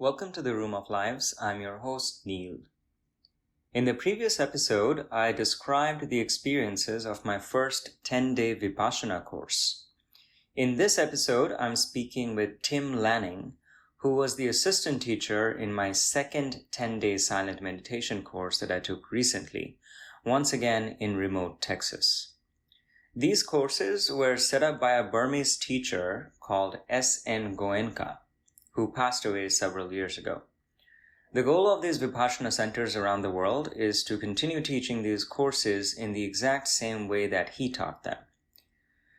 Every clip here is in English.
Welcome to the Room of Lives. I'm your host, Neil. In the previous episode, I described the experiences of my first 10-day Vipassana course. In this episode, I'm speaking with Tim Lanning, who was the assistant teacher in my second 10-day silent meditation course that I took recently, once again in remote Texas. These courses were set up by a Burmese teacher called S.N. Goenka, who passed away several years ago. The goal of these Vipassana centers around the world is to continue teaching these courses in the exact same way that he taught them.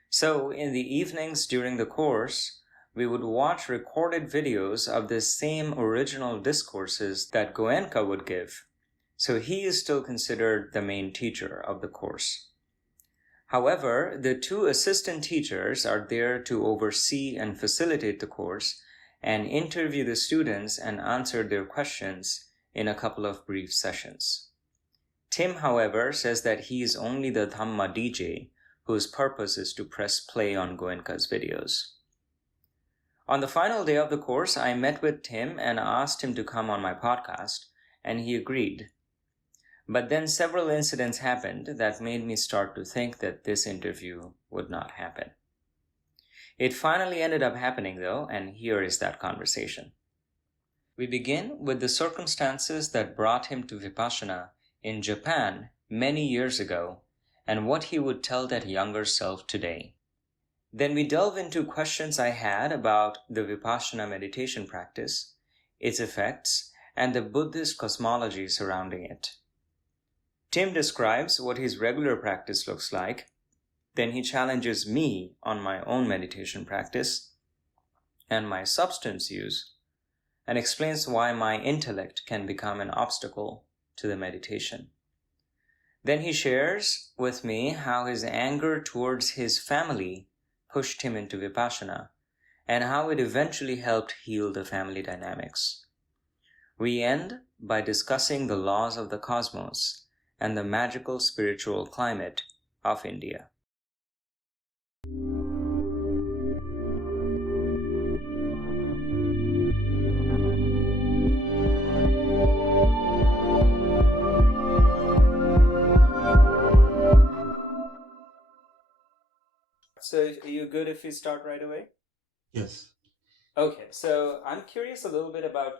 So, in the evenings during the course, we would watch recorded videos of the same original discourses that Goenka would give. So he is still considered the main teacher of the course. However, the two assistant teachers are there to oversee and facilitate the course and interview the students and answer their questions in a couple of brief sessions. Tim, however, says that he is only the dhamma DJ, whose purpose is to press play on Goenka's videos. On the final day of the course, I met with Tim and asked him to come on my podcast, and he agreed. But then several incidents happened that made me start to think that this interview would not happen. It finally ended up happening though, and here is that conversation. We begin with the circumstances that brought him to Vipassana in Japan many years ago and what he would tell that younger self today. Then we delve into questions I had about the Vipassana meditation practice, its effects, and the Buddhist cosmology surrounding it. Tim describes what his regular practice looks like. Then he challenges me on my own meditation practice and my substance use, and explains why my intellect can become an obstacle to the meditation. Then he shares with me how his anger towards his family pushed him into Vipassana, and how it eventually helped heal the family dynamics. We end by discussing the laws of the cosmos and the magical spiritual climate of India. So are you good if we start right away? Yes. Okay, so I'm curious a little bit about,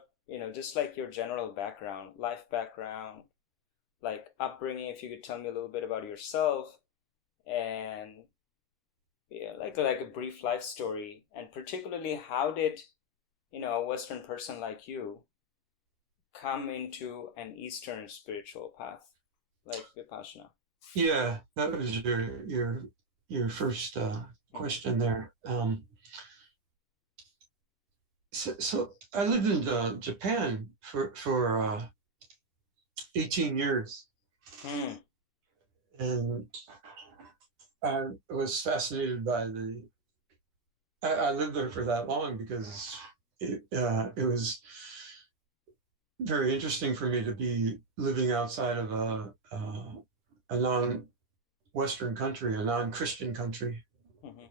just like your general background, life background, like upbringing, if you could tell me a little bit about yourself and like a brief life story, and particularly how did, a Western person like you come into an Eastern spiritual path like Vipassana? Yeah, that was your first question there. So I lived in Japan for 18 years, and I was fascinated by I lived there for that long because it was very interesting for me to be living outside of a non-Western country, a non-Christian country. Mm-hmm.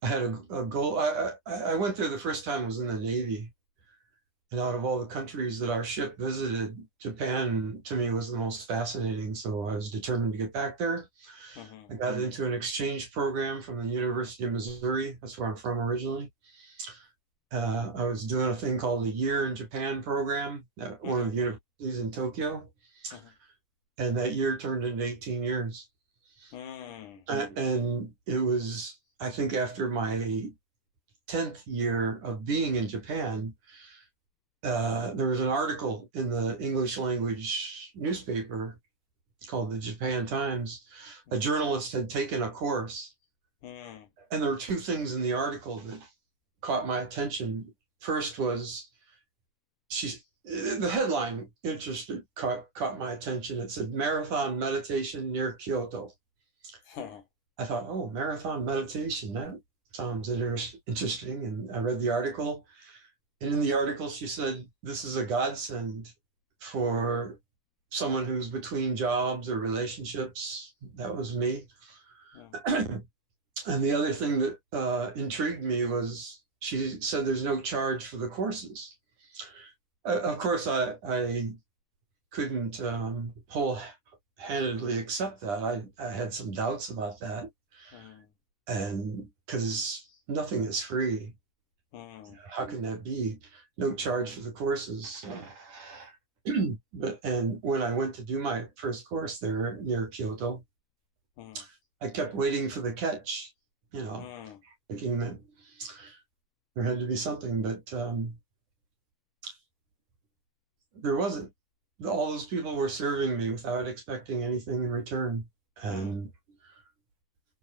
I had a goal. I went there the first time, was in the Navy. And out of all the countries that our ship visited, Japan to me was the most fascinating. So I was determined to get back there. Mm-hmm. I got into an exchange program from the University of Missouri. That's where I'm from originally. I was doing a thing called the Year in Japan program at one of the universities in Tokyo. And that year turned into 18 years. And it was, I think, after my 10th year of being in Japan, there was an article in the English language newspaper called the Japan Times. A journalist had taken a course, and there were two things in the article that caught my attention. First was the headline caught my attention. It said marathon meditation near Kyoto. I thought, oh, marathon meditation, that sounds interesting. And I read the article. And in the article, she said, this is a godsend for someone who's between jobs or relationships. That was me. And the other thing that intrigued me was she said there's no charge for the courses. Of course, I couldn't whole-handedly accept that. I had some doubts about that, Mm, and because nothing is free, mm, how can that be? No charge for the courses. And when I went to do my first course there near Kyoto, mm, I kept waiting for the catch, you know, mm. thinking that there had to be something, but there wasn't. All those people were serving me without expecting anything in return. Mm, And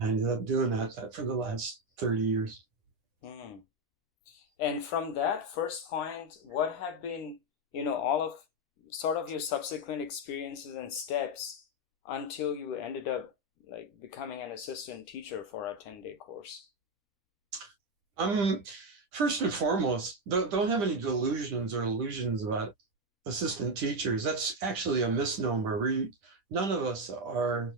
I ended up doing that for the last 30 years. mm. And from that first point, what have been, all of sort of your subsequent experiences and steps until you ended up like becoming an assistant teacher for a 10-day course? First and foremost, don't have any delusions or illusions about assistant teachers. That's actually a misnomer. None of us are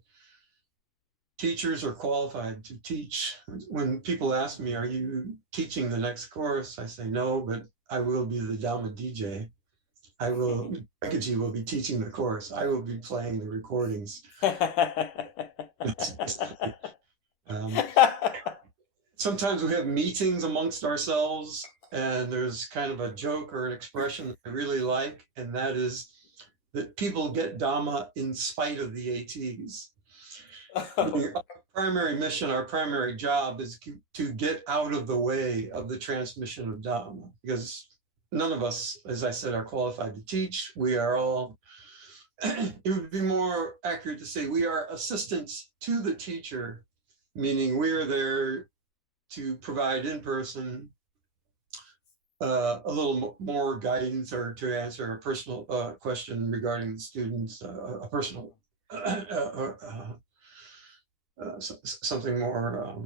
teachers are qualified to teach. When people ask me, are you teaching the next course? I say no, but I will be the Dhamma DJ. Goenka will be teaching the course. I will be playing the recordings. um, Sometimes we have meetings amongst ourselves, and there's kind of a joke or an expression that I really like, and that is that people get Dhamma in spite of the ATs. Our primary mission, our primary job is to get out of the way of the transmission of Dhamma, because none of us, as I said, are qualified to teach. We are all, it would be more accurate to say we are assistants to the teacher, meaning we are there to provide in person a little more guidance or to answer a personal question regarding the students, a personal something more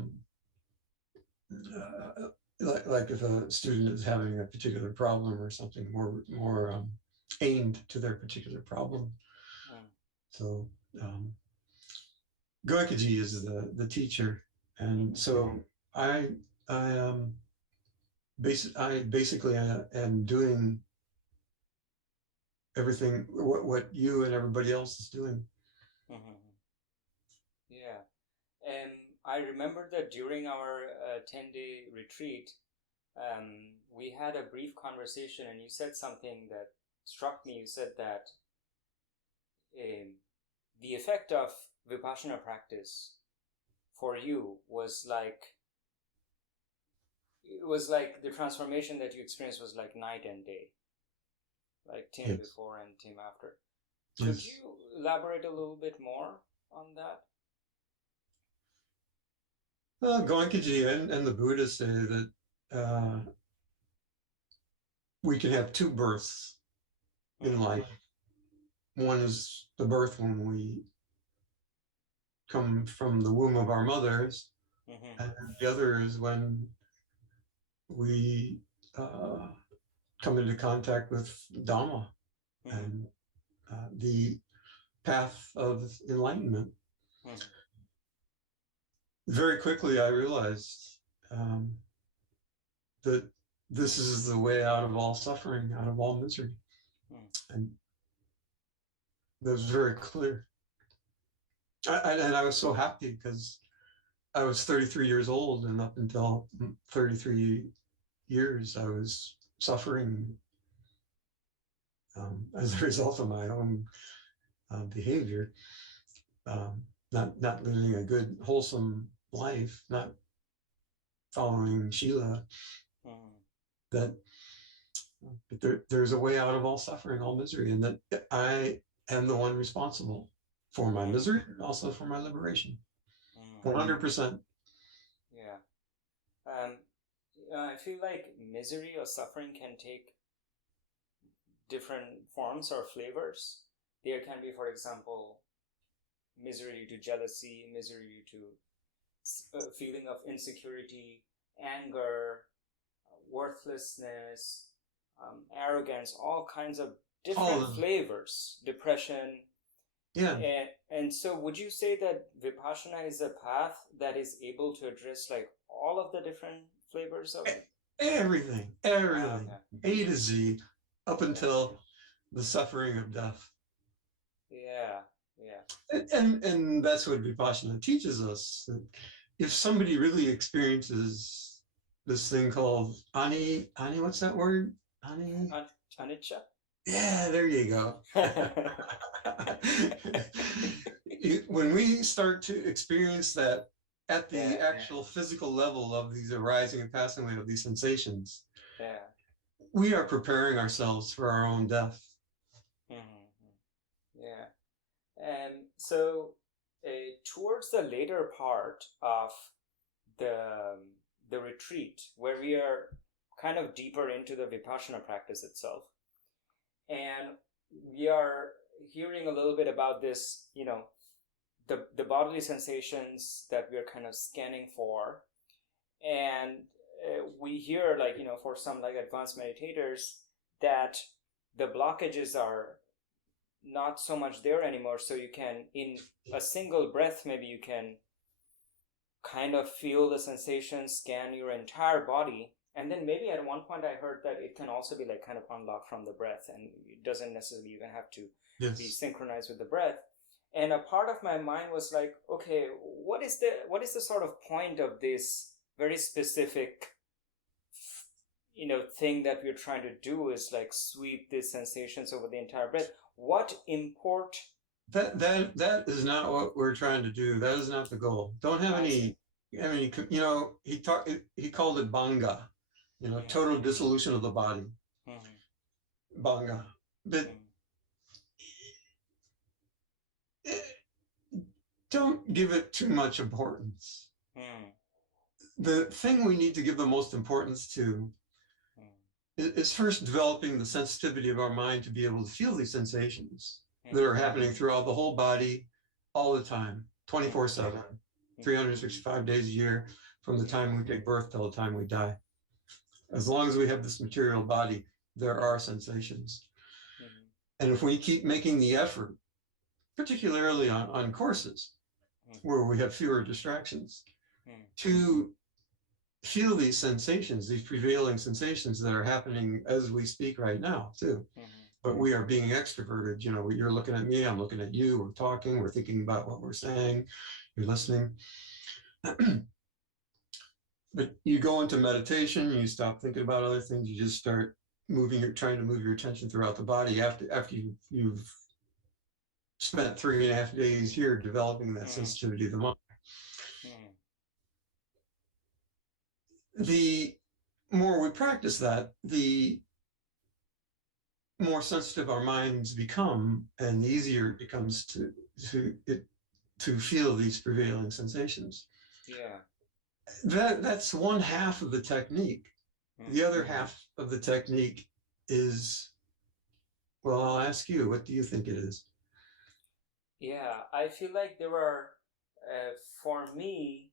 like if a student is having a particular problem or something more aimed to their particular problem. Mm, So Goenkaji is the teacher, and so I I basically am doing everything what you and everybody else is doing. mhm. Yeah. And I remember that during our 10-day retreat, we had a brief conversation, and you said something that struck me. You said that um, the effect of Vipassana practice for you was like, it was like the transformation that you experienced was like night and day, like Tim Yes. before and Tim after. Could Yes. you elaborate a little bit more on that? Goenkaji and the Buddha say that we can have two births in Mm, life. One is the birth when we come from the womb of our mothers, mm-hmm, and the other is when we uh, come into contact with Dhamma mm-hmm, and the path of enlightenment. mm-hmm, Very quickly, I realized that this is the way out of all suffering, out of all misery. mm, And that was very clear. And I was so happy because I was 33 years old, and up until 33 years, I was suffering as a result of my own behavior, not living a good, wholesome life, not following Shila. mm, That but there's a way out of all suffering, all misery, and that I am the one responsible for my mm, misery and also for my liberation. mm. 100%. Yeah. Um, I feel like misery or suffering can take different forms or flavors. There can be, for example, misery due to jealousy, misery due to feeling of insecurity, anger, worthlessness, arrogance, all kinds of All different of them. flavors, depression. Yeah. And so, would you say that Vipassana is a path that is able to address like all of the different flavors of it? Everything, Ah, everything, okay. A to Z. up until the suffering of death. Yeah, yeah. And that's what Vipassana teaches us. That if somebody really experiences this thing called ani, what's that word? Ani? Anicca? Yeah, there you go. When we start to experience that at the actual physical level of these arising and passing away of these sensations, we are preparing ourselves for our own death. Yeah. And so towards the later part of the retreat, where we are kind of deeper into the Vipassana practice itself, and we are hearing a little bit about this, the bodily sensations that we're kind of scanning for, and we hear, like, for some like advanced meditators, that the blockages are not so much there anymore, so you can, in a single breath, maybe you can kind of feel the sensation, scan your entire body, and then maybe at one point I heard that it can also be like kind of unlocked from the breath, and it doesn't necessarily even have to be synchronized with the breath. And a part of my mind was like, okay, what is the sort of point of this very specific thing that we're trying to do, is like sweep these sensations over the entire breath? What import? That is not what we're trying to do. That is not the goal. Don't have any. I mean, he called it banga, total dissolution of the body. Banga, but don't give it too much importance. The thing we need to give the most importance to is first developing the sensitivity of our mind to be able to feel these sensations that are happening throughout the whole body all the time, 24/7, 365 days a year, from the time we take birth till the time we die. As long as we have this material body, there are sensations. And if we keep making the effort, particularly on courses where we have fewer distractions, to feel these sensations, these prevailing sensations that are happening as we speak right now too. But we are being extroverted. You're looking at me, I'm looking at you, we're talking, we're thinking about what we're saying, you're listening. But you go into meditation, you stop thinking about other things, you just start trying to move your attention throughout the body after you've spent 3.5 days here developing that sensitivity of the mind. The more we practice that, the more sensitive our minds become, and the easier it becomes to feel these prevailing sensations. Yeah. That's one half of the technique. The other half of the technique is, well, I'll ask you, what do you think it is? Yeah, I feel like there are, for me,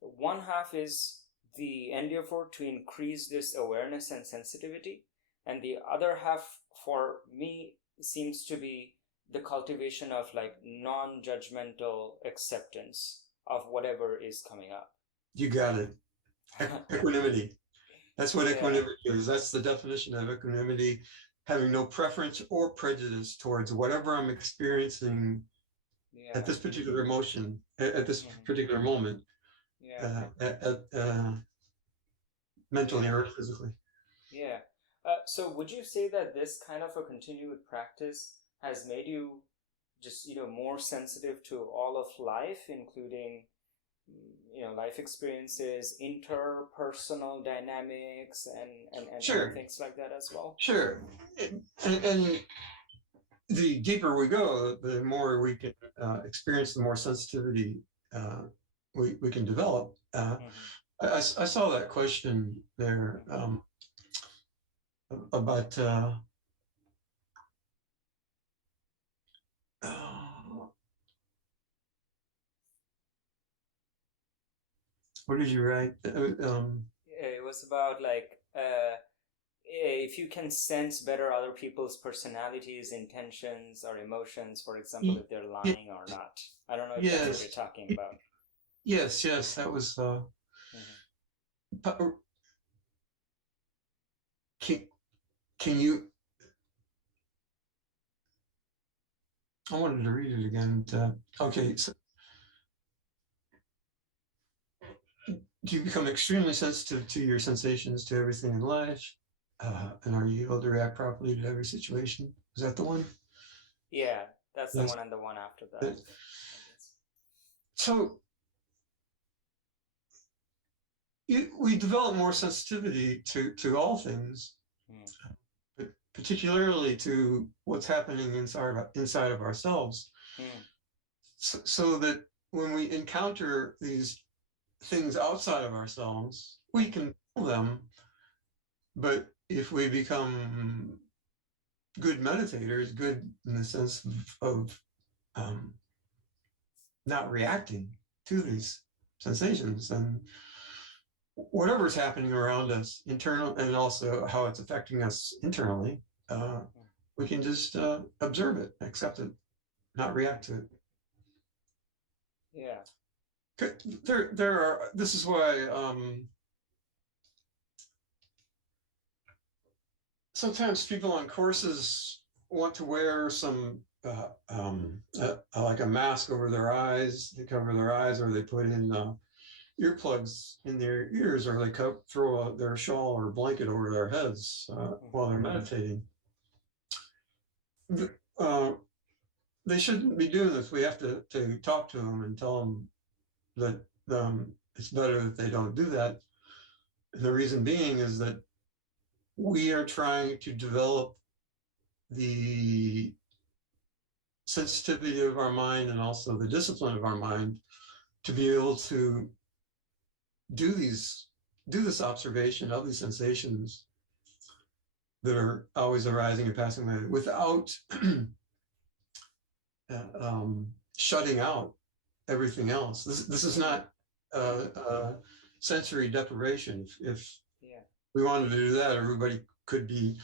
one half is the endeavor to increase this awareness and sensitivity, and the other half for me seems to be the cultivation of like non-judgmental acceptance of whatever is coming up. You got it. Equanimity. That's what equanimity is. That's the definition of equanimity: having no preference or prejudice towards whatever I'm experiencing at this particular emotion, at this particular moment, mentally or physically. Yeah. So would you say that this kind of a continued practice has made you just, more sensitive to all of life, including, life experiences, interpersonal dynamics, and things like that as well? Sure. And the deeper we go, the more we can experience, the more sensitivity we can develop. I saw that question there about what did you write? It was about like if you can sense better other people's personalities, intentions, or emotions, for example, if they're lying or not. I don't know if that's what you're talking about. Yes, that was. Can you I wanted to read it again. Okay, so do you become extremely sensitive to your sensations, to everything in life? And are you able to react properly to every situation? Is that the one? Yeah, that's the Yes. one and the one after that, I guess. So we develop more sensitivity to all things, but particularly to what's happening inside of ourselves, so that when we encounter these things outside of ourselves, we can feel them. But if we become good meditators, good in the sense of not reacting to these sensations, and whatever's happening around us, internal, and also how it's affecting us internally, we can just observe it, accept it, not react to it. Yeah. There are. This is why sometimes people on courses want to wear some like a mask over their eyes. They cover their eyes, or they put in earplugs in their ears, or they throw their shawl or blanket over their heads while they're meditating. Uh, they shouldn't be doing this. We have to talk to them and tell them that it's better that they don't do that. And the reason being is that we are trying to develop the sensitivity of our mind and also the discipline of our mind to be able to do this observation of these sensations that are always arising and passing away without shutting out everything else. This is not sensory deprivation. If we wanted to do that, everybody could be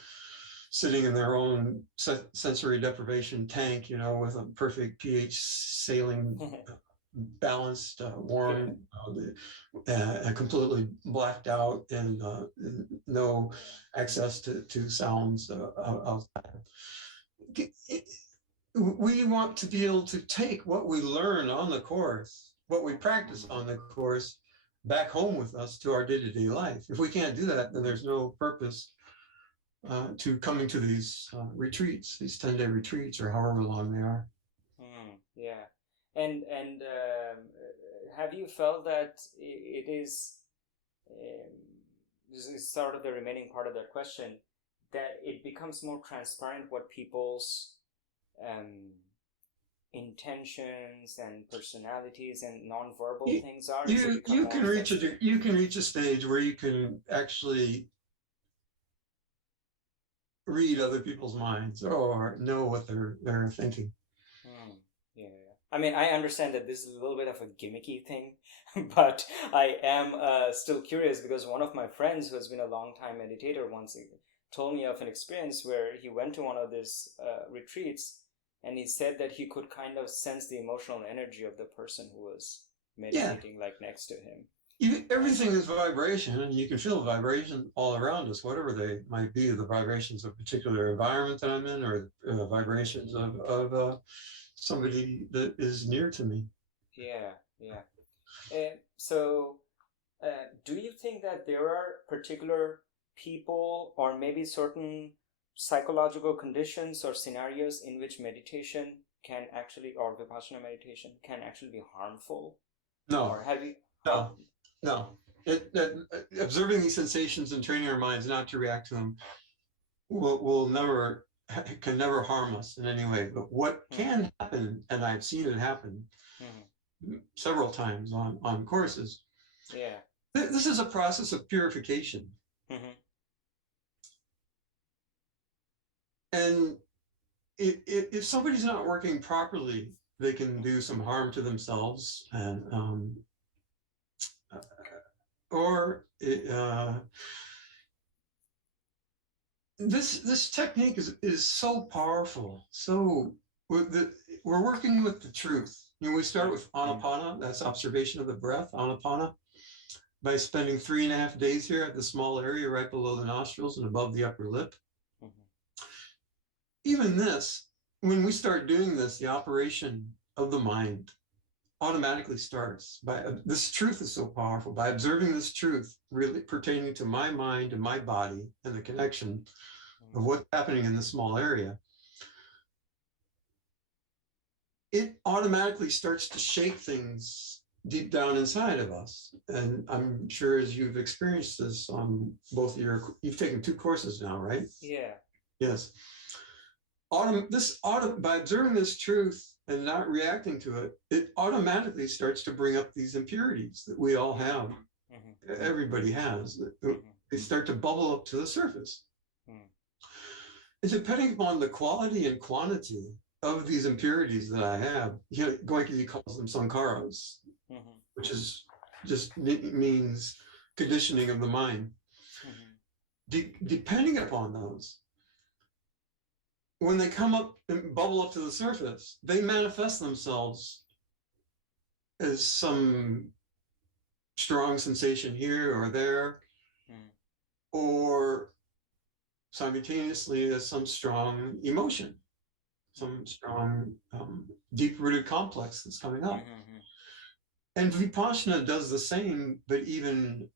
sitting in their own sensory deprivation tank, with a perfect pH sailing, balanced, warm, completely blacked out, and no access to sounds outside. We want to be able to take what we learn on the course, what we practice on the course, back home with us to our day-to-day life. If we can't do that, then there's no purpose to coming to these retreats, these 10-day retreats, or however long they are. Yeah. And have you felt that it is, this is sort of the remaining part of that question, that it becomes more transparent what people's intentions and personalities and non-verbal things are? You can reach a stage where you can actually read other people's minds or know what they're thinking. Yeah. I mean, I understand that this is a little bit of a gimmicky thing, but I am still curious because one of my friends who has been a long time meditator once told me of an experience where he went to one of these retreats, and he said that he could kind of sense the emotional energy of the person who was meditating like next to him. Everything is vibration, and you can feel vibration all around us, whatever they might be, the vibrations of a particular environment that I'm in, or vibrations of somebody that is near to me. Yeah. So do you think that there are particular people or maybe certain psychological conditions or scenarios in which meditation can actually, or Vipassana meditation can actually be harmful? No. Or have you? No. Observing these sensations and training our minds not to react to them can never harm us in any way. But what can happen, and I've seen it happen several times on courses. Yeah. This is a process of purification. And if somebody's not working properly, they can do some harm to themselves, and this technique is so powerful. So we're working with the truth. We start with anapana, that's observation of the breath, anapana, by spending 3.5 days here at the small area right below the nostrils and above the upper lip. Even this when we start doing this, the operation of the mind automatically starts. This truth is so powerful. By observing this truth really pertaining to my mind and my body and the connection of what's happening in this small area, it automatically starts to shake things deep down inside of us. And I'm sure as you've experienced this on both of you've taken 2 courses now, right? Yeah. Yes. By observing this truth and not reacting to it, it automatically starts to bring up these impurities that we all have. Mm-hmm. Everybody has. They start to bubble up to the surface. Mm. And depending upon the quality and quantity of these impurities that I have, Goenka calls them sankharas, mm-hmm. which is just means conditioning of the mind. Mm-hmm. Depending upon those, when they come up and bubble up to the surface, they manifest themselves as some strong sensation here or there, or simultaneously as some strong emotion, some strong deep-rooted complex that's coming up. Mm-hmm. And Vipassana does the same, but even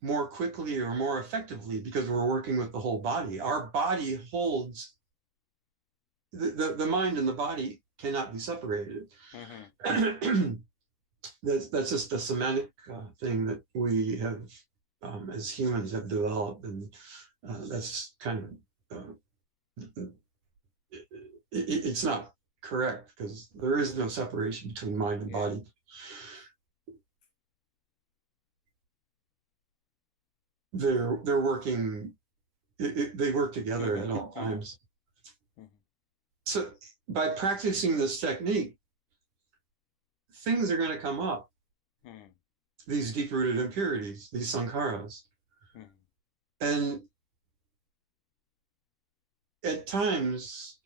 more quickly or more effectively, because we're working with the whole body. Our body holds the mind and the body cannot be separated. Mm-hmm. That's just a semantic thing that we have, as humans, have developed, and that's kind of it's not correct, because there is no separation between mind and body. They're working. They work together at all times. So by practicing this technique, things are going to come up. These deep-rooted impurities, these sankharas. And at times,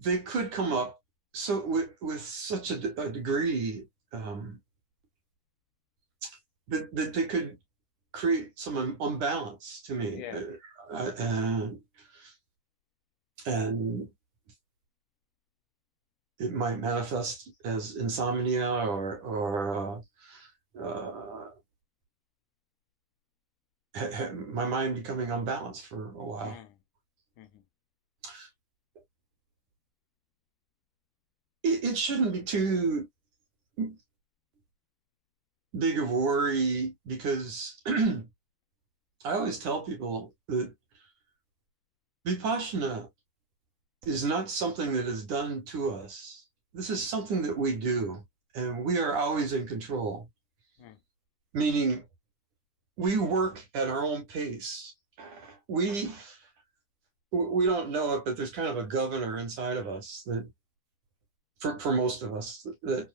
they could come up with such a degree that they could create some unbalance to me. Yeah. And it might manifest as insomnia or my mind becoming unbalanced for a while. Mm-hmm. It shouldn't be too big of a worry, because I always tell people that Vipassana is not something that is done to us. This is something that we do, and we are always in control. Meaning, we work at our own pace. We don't know it, but there's kind of a governor inside of us that, for most of us, that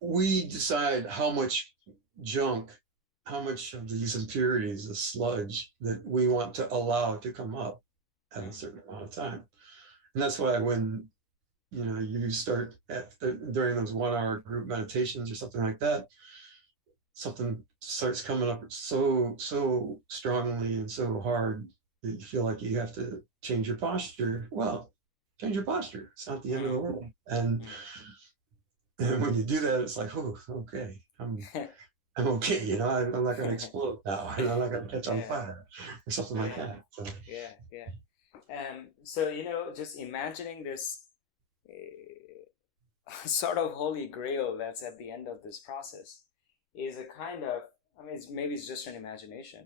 we decide how much junk, how much of these impurities, the sludge, that we want to allow to come up at a certain amount of time. And that's why when you start during those 1-hour group meditations or something like that, something starts coming up so strongly and so hard that you feel like you have to change your posture. Well, change your posture. It's not the end of the world. And when you do that, it's like, oh, okay, I'm okay. I'm not going to explode now. I'm not going to catch on fire or something like that. So. Yeah. So just imagining this sort of holy grail that's at the end of this process is a kind of, maybe it's just an imagination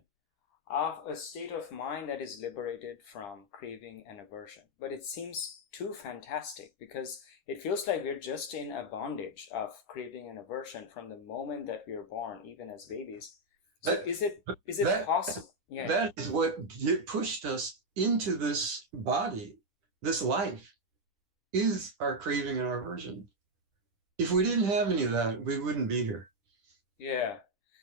of a state of mind that is liberated from craving and aversion. But it seems too fantastic, because it feels like we're just in a bondage of craving and aversion from the moment that we are born, even as babies. So is it possible? Yeah. That is what pushed us into this body, this life, is our craving and our aversion. If we didn't have any of that, we wouldn't be here. Yeah.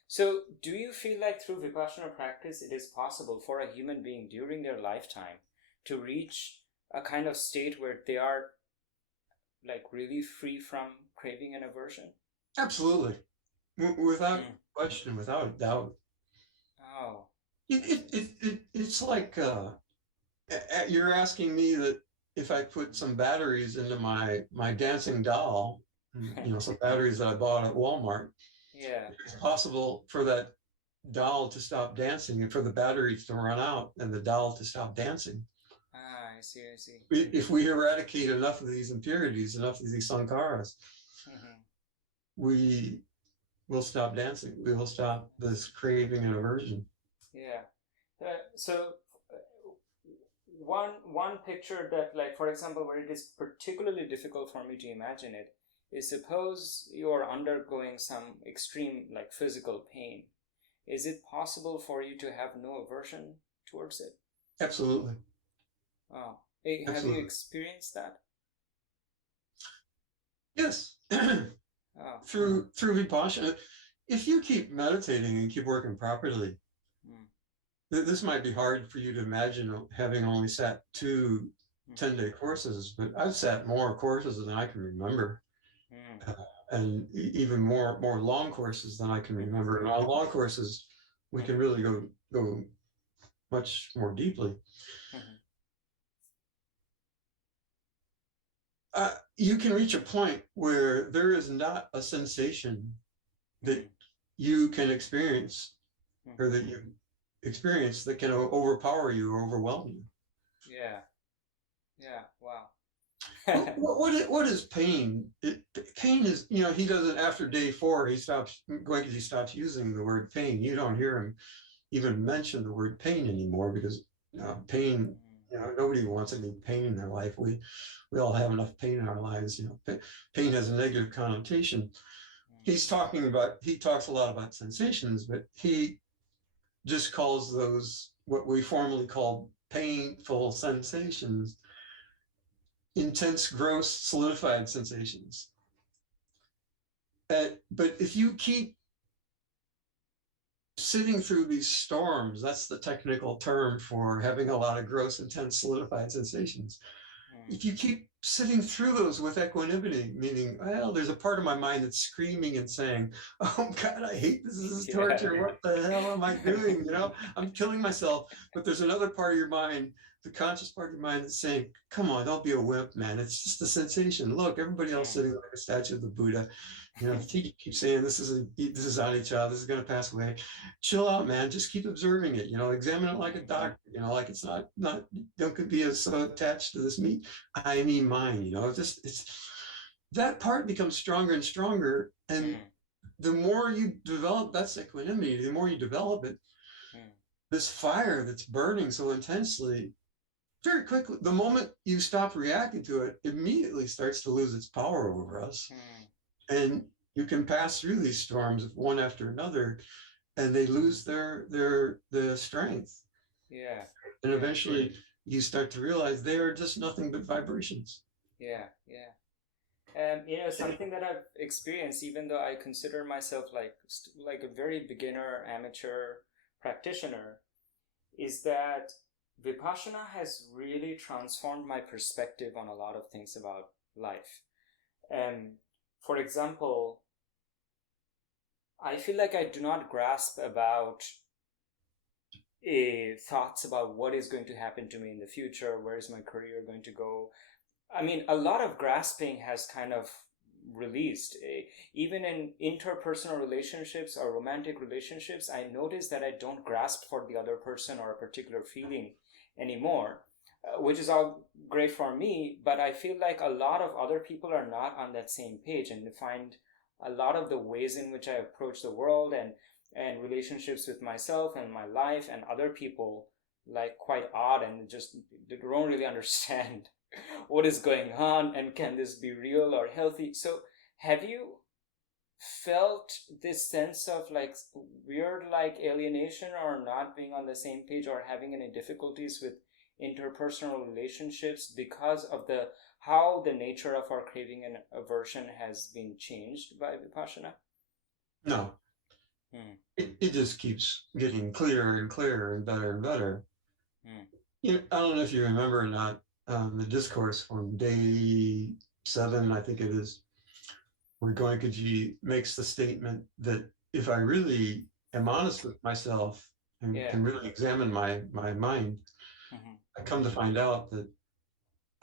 So do you feel like through Vipassana practice, it is possible for a human being during their lifetime to reach a kind of state where they are like really free from craving and aversion? Absolutely. Without question, without doubt. Oh. It it's like you're asking me that if I put some batteries into my dancing doll, some batteries that I bought at Walmart, Yeah. it's possible for that doll to stop dancing and for the batteries to run out and the doll to stop dancing. Ah, I see, I see. If we eradicate enough of these impurities, enough of these sankharas, Hmm. we will stop dancing. We will stop this craving and aversion. Yeah. So one picture that, like, for example, where it is particularly difficult for me to imagine it is, suppose you are undergoing some extreme, like, physical pain. Is it possible for you to have no aversion towards it? Absolutely. Oh, hey, have you Absolutely. experienced that? Yes. Oh. through Vipassana, if you keep meditating and keep working properly, Mm. this might be hard for you to imagine having only sat two 10-day courses, but I've sat more courses than I can remember. Mm. And even more long courses than I can remember. And on long courses, we can really go much more deeply. You can reach a point where there is not a sensation that you can experience or that you experience that can overpower you or overwhelm you. Yeah. Yeah. Wow. What is pain? Pain is, he does it after day 4. Goenka stops using the word pain. You don't hear him even mention the word pain anymore because pain, nobody wants any pain in their life. We all have enough pain in our lives. Pain has a negative connotation. He talks a lot about sensations, but he just calls those what we formerly called painful sensations intense, gross, solidified sensations. But if you keep sitting through these storms, that's the technical term for having a lot of gross, intense, solidified sensations. If you keep sitting through those with equanimity, meaning, well, there's a part of my mind that's screaming and saying, oh God, I hate this. This is torture. Yeah. What the hell am I doing? I'm killing myself. But there's another part of your mind, the conscious part of your mind, that's saying, come on, don't be a wimp, man. It's just a sensation. Look, everybody else sitting like a statue of the Buddha. He keeps saying this is anicca, this is going to pass away. Chill out, man. Just keep observing it. Examine it like a doctor. Like it's not don't be so attached to this meat. I mean, mine. It's that part becomes stronger and stronger, and the more you develop that's equanimity, the more you develop it. This fire that's burning so intensely, very quickly, the moment you stop reacting to it, immediately starts to lose its power over us. And you can pass through these storms one after another, and they lose their strength. Yeah. And eventually you start to realize they are just nothing but vibrations. Yeah. Yeah. Something that I've experienced, even though I consider myself like a very beginner, amateur practitioner, is that Vipassana has really transformed my perspective on a lot of things about life. For example, I feel like I do not grasp about thoughts about what is going to happen to me in the future, where is my career going to go. I mean, a lot of grasping has kind of released. Even in interpersonal relationships or romantic relationships, I notice that I don't grasp for the other person or a particular feeling anymore, which is all great for me, but I feel like a lot of other people are not on that same page and find a lot of the ways in which I approach the world and relationships with myself and my life and other people like quite odd, and just they don't really understand what is going on and can this be real or healthy. So have you felt this sense of like weird like alienation or not being on the same page or having any difficulties with interpersonal relationships because of how the nature of our craving and aversion has been changed by Vipassana? No. It just keeps getting clearer and clearer and better and better. I don't know if you remember or not, the discourse from day 7, I think it is, where Goenka makes the statement that if I really am honest with myself, and Yeah. can really examine my mind, Mm-hmm. I come to find out that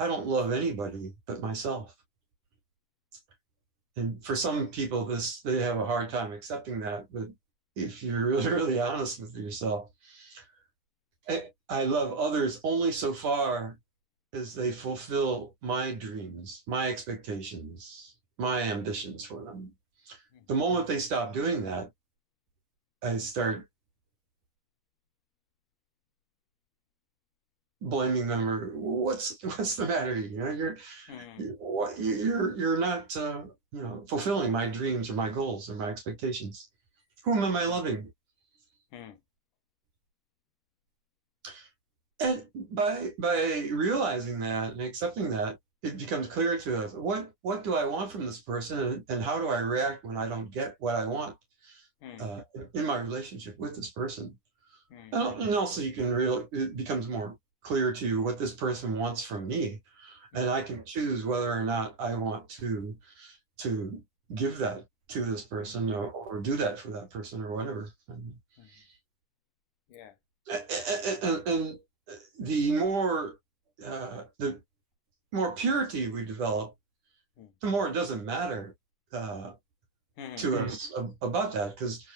I don't love anybody but myself. And for some people, they have a hard time accepting that. But if you're really, really honest with yourself, I love others only so far as they fulfill my dreams, my expectations, my ambitions for them. The moment they stop doing that, I start blaming them, or what's the matter? You know, you're not fulfilling my dreams or my goals or my expectations. Whom am I loving? And by realizing that and accepting that, it becomes clear to us what do I want from this person, and how do I react when I don't get what I want in my relationship with this person. And also it becomes more clear to you what this person wants from me, and I can choose whether or not I want to give that to this person, or do that for that person or whatever. Yeah. And the more purity we develop, the more it doesn't matter to us about that, because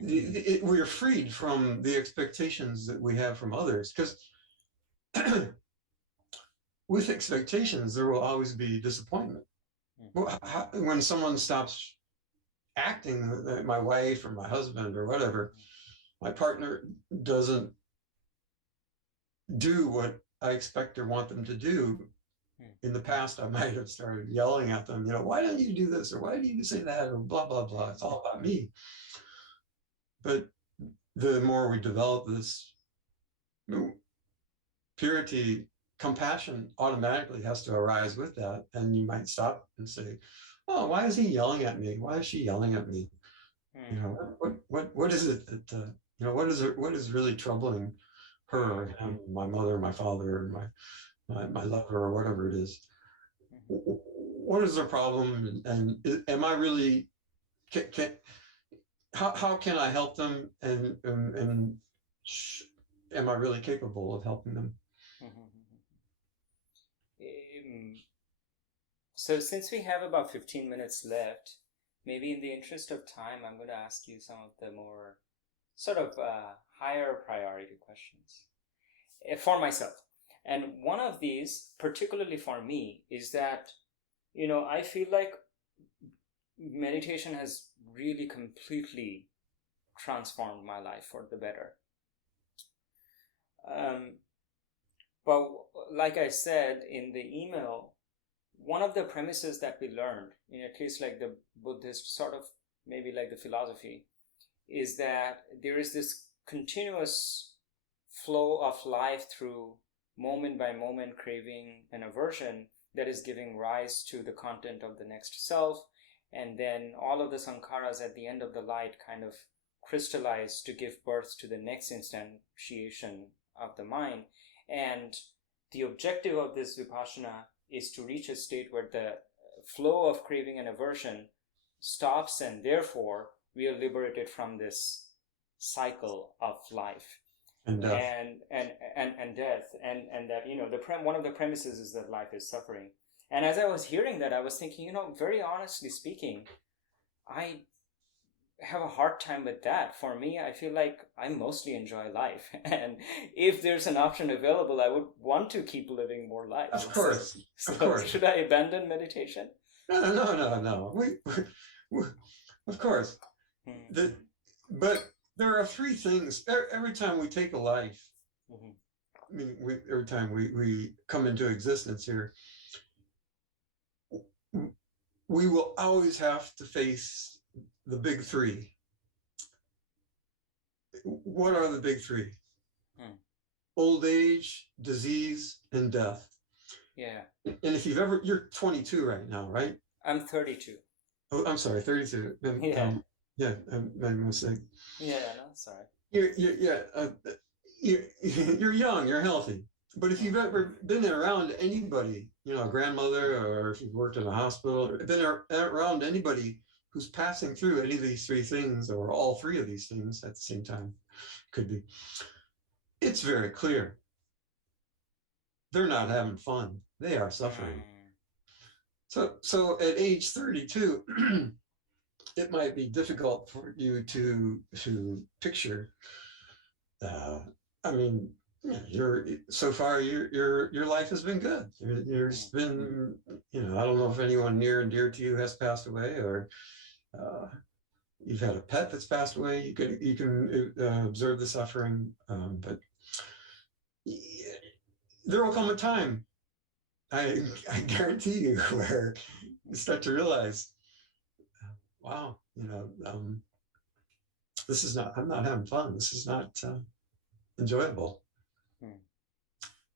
we are freed from the expectations that we have from others. Because with expectations, there will always be disappointment. When someone stops acting, my wife or my husband or whatever, my partner doesn't do what I expect or want them to do. In the past, I might have started yelling at them, why don't you do this? Or why do you say that? Or blah, blah, blah. It's all about me. But the more we develop this purity, compassion automatically has to arise with that. And you might stop and say, oh, why is he yelling at me? Why is she yelling at me? What is it that, what is really troubling her or him, my mother, my father, my lover, or whatever it is? What is their problem? And am I really, how can I help them? And am I really capable of helping them? So since we have about 15 minutes left, maybe in the interest of time, I'm going to ask you some of the more sort of higher priority questions for myself. And one of these, particularly for me, is that, I feel like meditation has really completely transformed my life for the better. But like I said in the email, one of the premises that we learned, in at least like the Buddhist sort of, maybe like the philosophy, is that there is this continuous flow of life through moment by moment craving and aversion that is giving rise to the content of the next self. And then all of the sankharas at the end of the light kind of crystallize to give birth to the next instantiation of the mind. And the objective of this Vipassana is to reach a state where the flow of craving and aversion stops, and therefore we are liberated from this cycle of life and death. And death, and that one of the premises is that life is suffering. And as I was hearing that, I was thinking, very honestly speaking, I have a hard time with that. For me, I feel like I mostly enjoy life, and if there's an option available, I would want to keep living more life. Of course. Should I abandon meditation? No. We of course. But there are three things. Every time we take a life, I mean, every time we come into existence here, we will always have to face the big three. What are the big three? Old age, disease, and death. Yeah. And if you're 22 right now, right? I'm 32. Oh, I'm sorry, 32. My mistake. Yeah, no, sorry. You're young, you're healthy. But if you've ever been around anybody, a grandmother, or if you've worked in a hospital, or been around anybody who's passing through any of these three things, or all three of these things at the same time, could be. It's very clear. They're not having fun. They are suffering. So at age 32, it might be difficult for you to picture. I mean, so far your life has been good. There's been, I don't know if anyone near and dear to you has passed away, or you've had a pet that's passed away. You can observe the suffering, but there will come a time, I guarantee you, where you start to realize, wow, this is not, I'm not having fun. This is not enjoyable.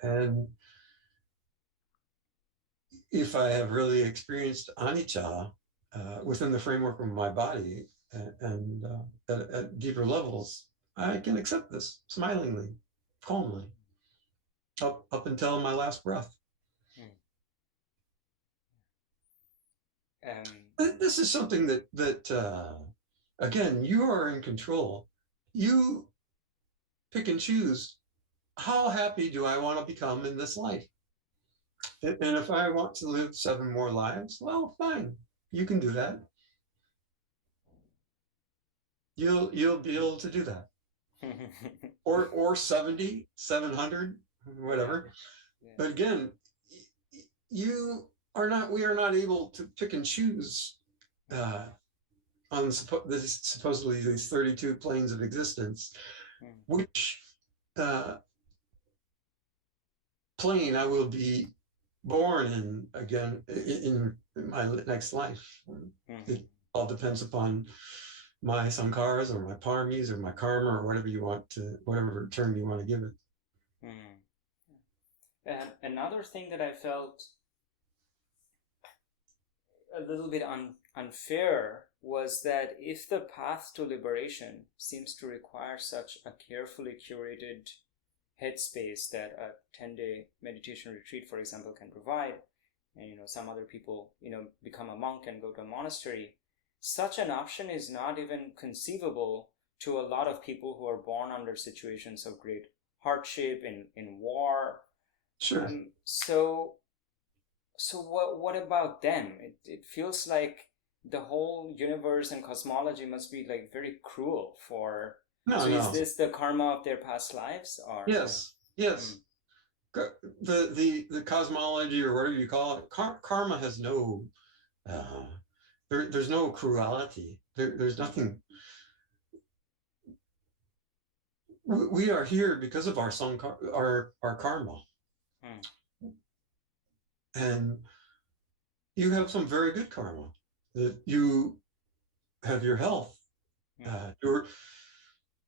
And if I have really experienced anicca within the framework of my body and at deeper levels, I can accept this smilingly, calmly, up until my last breath. This is something that again, you are in control. You pick and choose, how happy do I want to become in this life? And if I want to live 7 more lives, well, fine, you can do that. You'll be able to do that. or 70, 700, whatever. Yeah. But again, we are not able to pick and choose on supposedly these 32 planes of existence, which plane I will be born in again in my next life. It all depends upon my sankharas or my paramis or my karma or whatever term you want to give it. Another thing that I felt a little bit unfair was that if the path to liberation seems to require such a carefully curated headspace that a 10-day meditation retreat, for example, can provide, and some other people become a monk and go to a monastery, such an option is not even conceivable to a lot of people who are born under situations of great hardship in war. Sure. So what about them? It feels like the whole universe and cosmology must be like very cruel for. Is this the karma of their past lives, or? Yes. The cosmology, or whatever you call it, karma has no. There's no cruelty. There's nothing. We are here because of our karma. And you have some very good karma, that you have your health.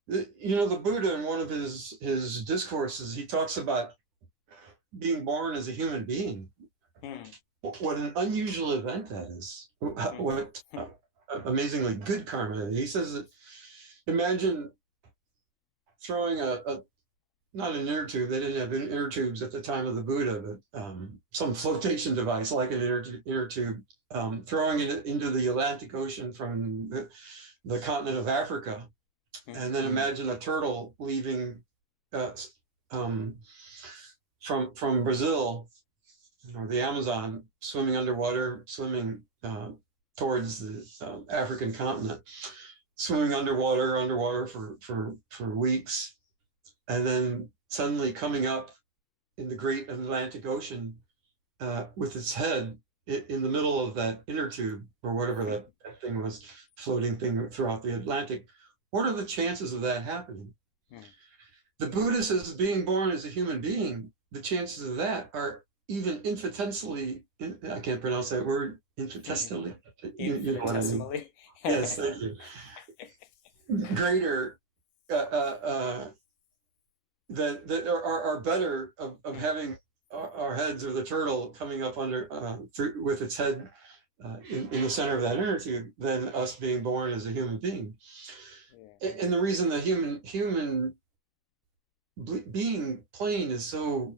The Buddha, in one of his discourses, he talks about being born as a human being. What an unusual event that is. What amazingly good karma. He says that, imagine throwing not an inner tube, they didn't have inner tubes at the time of the Buddha, but some flotation device like an inner tube, throwing it into the Atlantic Ocean from the continent of Africa. And then imagine a turtle leaving from Brazil or the Amazon, swimming underwater, swimming towards the African continent, swimming underwater for weeks, and then suddenly coming up in the great Atlantic Ocean with its head in the middle of that inner tube, or whatever that thing was, floating thing throughout the Atlantic. What are the chances of that happening? The Buddha says being born as a human being, the chances of that are even infinitesimally, I can't pronounce that word, infinitesimally. Infinitesimally. Yes, thank you. Greater, that are better of having our heads, or the turtle coming up under with its head in the center of that inner tube, than us being born as a human being. And the reason the human being plane is so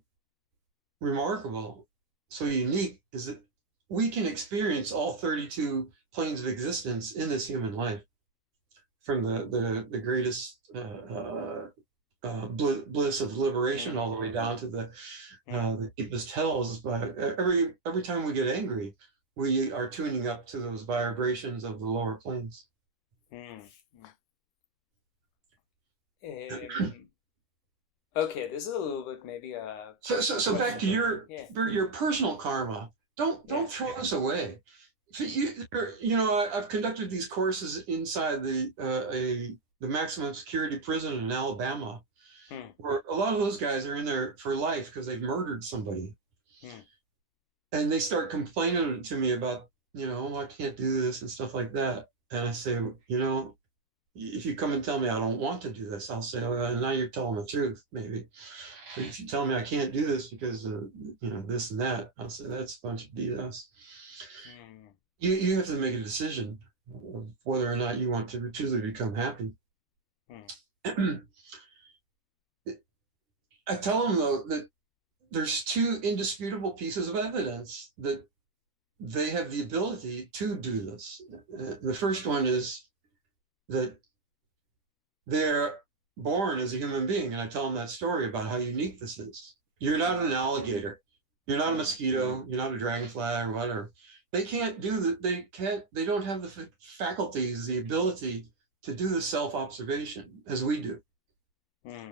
remarkable, so unique, is that we can experience all 32 planes of existence in this human life. from the greatest bliss of liberation all the way down to the deepest hells. But every time we get angry, we are tuning up to those vibrations of the lower planes. Okay, this is a little bit maybe So back to your personal karma. Don't throw this away. I've conducted these courses inside the maximum security prison in Alabama, where a lot of those guys are in there for life because they've murdered somebody, and they start complaining to me about, I can't do this and stuff like that. And I say, if you come and tell me I don't want to do this, I'll say, oh, now you're telling the truth, maybe. But if you tell me I can't do this because of, this and that, I'll say that's a bunch of BS. You have to make a decision of whether or not you want to truly become happy. I tell them, though, that there's two indisputable pieces of evidence that they have the ability to do this. The first one is that they're born as a human being. And I tell them that story about how unique this is. You're not an alligator. You're not a mosquito. You're not a dragonfly or whatever. They can't do that. They don't have the faculties, the ability to do the self-observation as we do.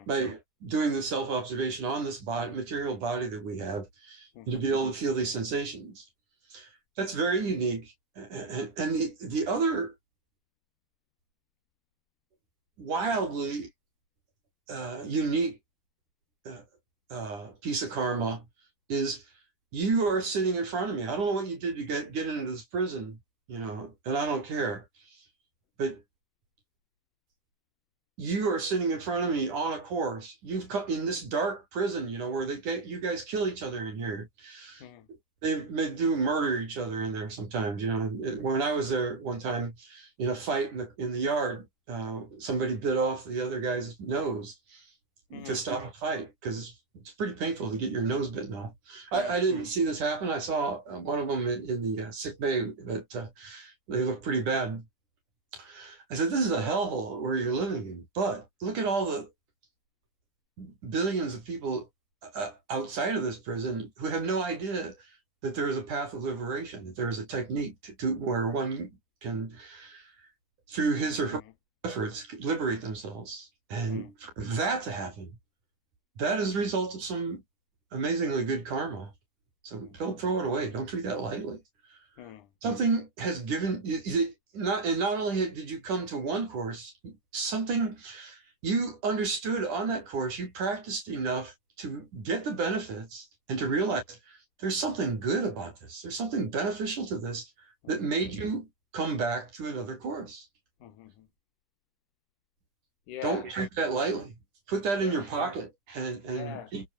By doing the self-observation on this material body that we have, to be able to feel these sensations. That's very unique. And the other wildly unique piece of karma is you are sitting in front of me. I don't know what you did to get into this prison, and I don't care. But you are sitting in front of me on a course. You've come in this dark prison, where you guys kill each other in here. They do murder each other in there sometimes. When I was there one time in a fight in the yard, somebody bit off the other guy's nose to stop a fight, because it's pretty painful to get your nose bitten off. I didn't see this happen. I saw one of them in the sick bay, that they look pretty bad. I said, this is a hellhole where you're living in, but look at all the billions of people outside of this prison who have no idea that there is a path of liberation, that there is a technique to where one can, through his or her efforts, liberate themselves. And for that to happen, that is the result of some amazingly good karma. So don't throw it away. Don't treat that lightly. Something has given you, not only did you come to one course, something you understood on that course, you practiced enough to get the benefits and to realize there's something good about this. There's something beneficial to this that made you come back to another course. Don't treat that lightly. Put that in your pocket and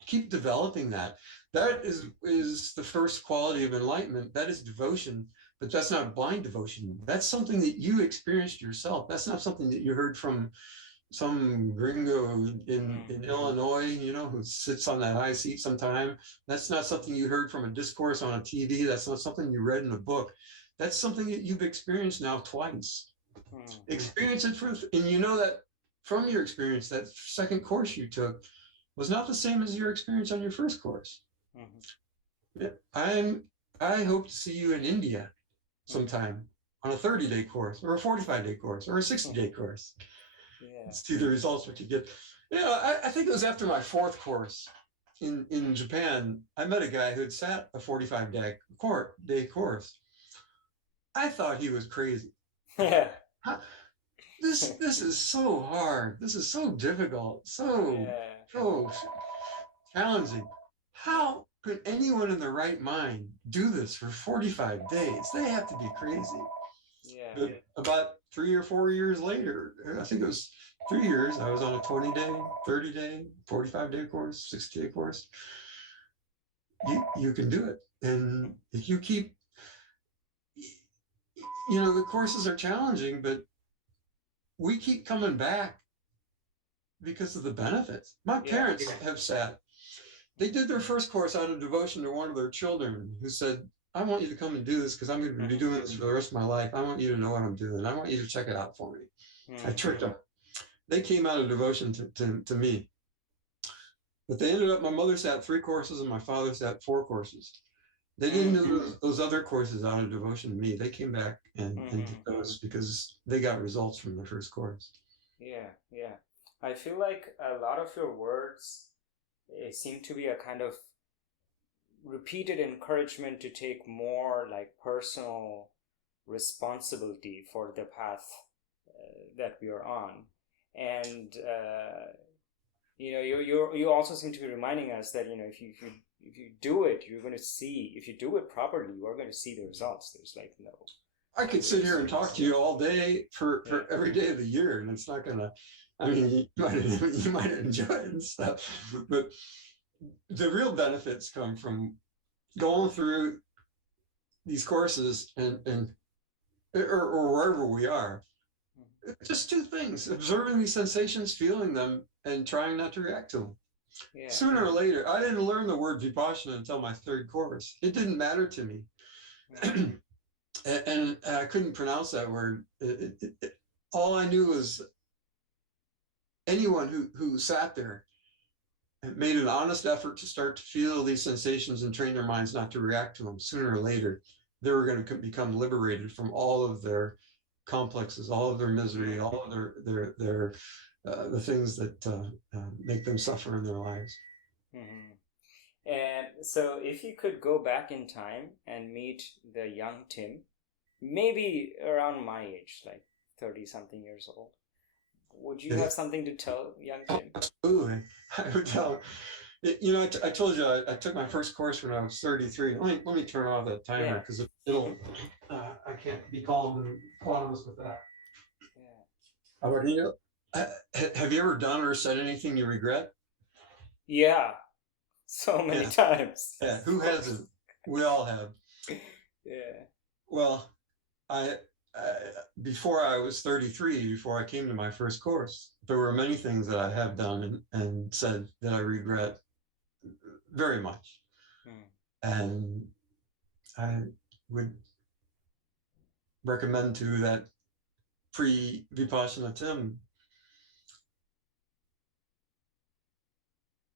keep developing that. That is the first quality of enlightenment. That is devotion, but that's not blind devotion. That's something that you experienced yourself. That's not something that you heard from some gringo in Illinois, who sits on that high seat sometime. That's not something you heard from a discourse on a TV. That's not something you read in a book. That's something that you've experienced now twice. Experience it first, and that from your experience, that second course you took was not the same as your experience on your first course. I hope to see you in India sometime on a 30-day course or a 45-day course or a 60-day course. See the results, what you get. I think it was after my fourth course in Japan, I met a guy who had sat a 45-day course. I thought he was crazy. This is so hard. This is so difficult. So challenging. How could anyone in their right mind do this for 45 days? They have to be crazy. But about 3 or 4 years later, I think it was 3 years, I was on a 20-day, 30-day, 45-day course, 60-day course. You can do it. And if you keep, the courses are challenging, but we keep coming back because of the benefits. My parents have sat. They did their first course out of devotion to one of their children who said, I want you to come and do this because I'm going to be doing this for the rest of my life. I want you to know what I'm doing. I want you to check it out for me. I tricked them. They came out of devotion to me. But they ended up, my mother sat 3 courses and my father sat 4 courses. They didn't do those other courses out of devotion to me. They came back and did those because they got results from the first course. Yeah, yeah. I feel like a lot of your words seem to be a kind of repeated encouragement to take more like personal responsibility for the path that we are on. And you also seem to be reminding us that if you do it, you're going to see. If you do it properly, you are going to see the results. There's like no. I could sit here and talk to you all day for every day of the year, and it's not gonna. I mean, you might enjoy it and stuff, but the real benefits come from going through these courses and or wherever we are. Just 2 things: observing these sensations, feeling them, and trying not to react to them. Yeah. Sooner or later, I didn't learn the word Vipassana until my 3rd course. It didn't matter to me. And I couldn't pronounce that word. All I knew was anyone who sat there and made an honest effort to start to feel these sensations and train their minds not to react to them, sooner or later, they were going to become liberated from all of their complexes, all of their misery, all of their the things that make them suffer in their lives. Mm-hmm. And so if you could go back in time and meet the young Tim, maybe around my age, like 30-something years old, would you have something to tell young Tim? Absolutely. I would tell him. I told you I took my first course when I was 33. Let me turn off that timer because it'll I can't be calm and autonomous with that. Yeah. Have you ever done or said anything you regret? Yeah, so many times. Yeah, who hasn't? We all have. Yeah. Well, I before I was 33, before I came to my first course, there were many things that I have done and said that I regret very much. And I would recommend to that pre-Vipassana Tim,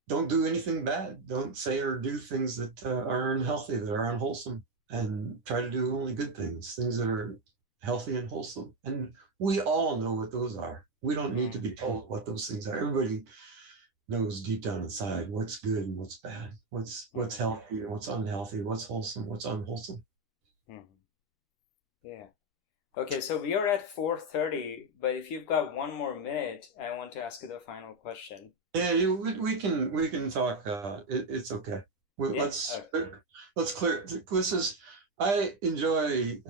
don't do anything bad. Don't say or do things that are unhealthy, that are unwholesome, and try to do only good things that are healthy and wholesome. And we all know what those are. We don't need to be told what those things are. Everybody knows deep down inside what's good and what's bad, what's healthy and what's unhealthy, what's wholesome, what's unwholesome. Yeah. Okay, so we are at 4:30, but if you've got 1 more minute, I want to ask you the final question. Yeah, we can talk. It's okay. Let's clear. I enjoy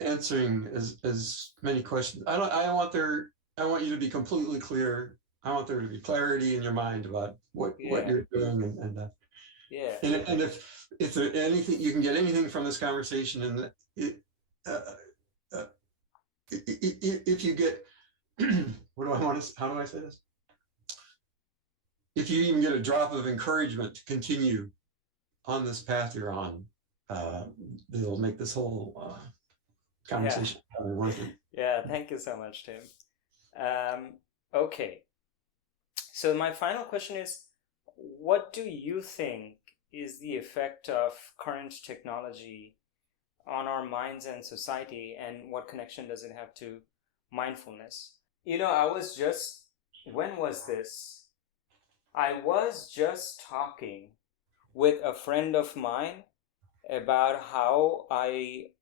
answering as many questions. I want you to be completely clear. I want there to be clarity in your mind about what you're doing and if there anything you can get anything from this conversation, and if you get how do I say this? If you even get a drop of encouragement to continue on this path you're on, it'll make this whole conversation worth it. Yeah, thank you so much, Tim. Okay. So my final question is, what do you think is the effect of current technology on our minds and society, and what connection does it have to mindfulness? When was this? I was just talking with a friend of mine about how I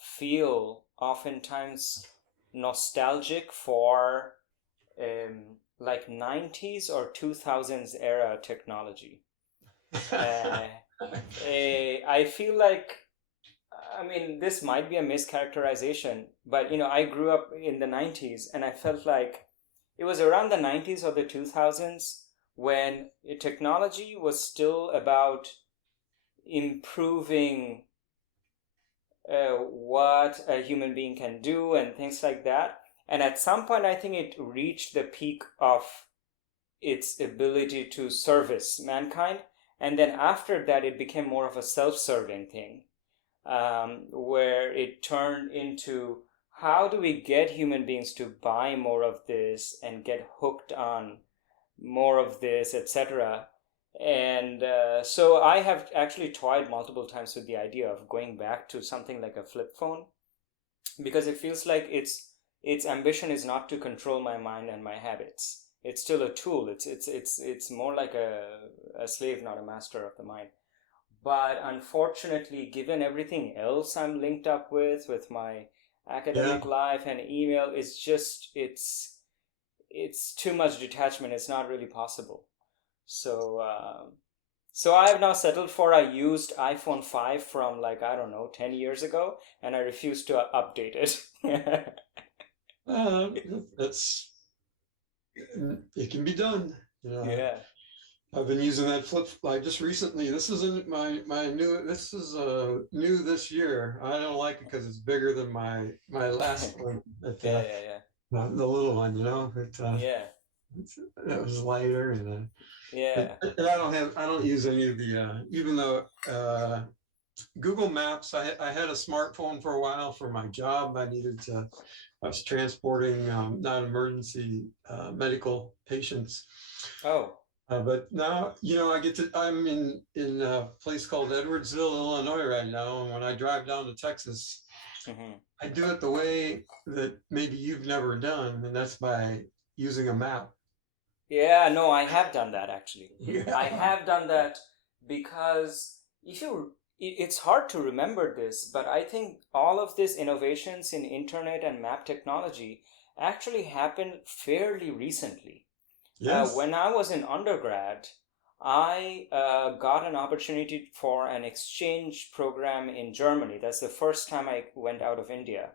feel oftentimes nostalgic for like 90s or 2000s era technology. I feel like, this might be a mischaracterization, but I grew up in the 90s, and I felt like it was around the 90s or the 2000s when technology was still about improving what a human being can do and things like that. And at some point, I think it reached the peak of its ability to service mankind. And then after that, it became more of a self-serving thing, where it turned into how do we get human beings to buy more of this and get hooked on more of this, etc. And so I have actually toyed multiple times with the idea of going back to something like a flip phone, because it feels like its ambition is not to control my mind and my habits. It's still a tool. It's more like a slave, not a master of the mind. But unfortunately, given everything else I'm linked up with my Yeah. academic life and email, it's too much detachment. It's not really possible. So so I have now settled for a used iPhone 5 from, like, I don't know, 10 years ago, and I refuse to update it. Uh, that's it can be done. Yeah. I've been using that flip. I just recently. This isn't my new. This is new this year. I don't like it because it's bigger than my last one. But, Yeah, yeah, yeah. the little one, Yeah. it was lighter Yeah. and I don't use any of the even though Google Maps. I had a smartphone for a while for my job. I was transporting non-emergency medical patients. Oh. But now, I'm in a place called Edwardsville, Illinois right now. And when I drive down to Texas, Hmm. I do it the way that maybe you've never done, and that's by using a map. Yeah, no, I have done that actually. I Yeah. have done that because if you, it's hard to remember this, but I think all of these innovations in internet and map technology actually happened fairly recently. Yes. When I was in undergrad, I got an opportunity for an exchange program in Germany. That's the first time I went out of India.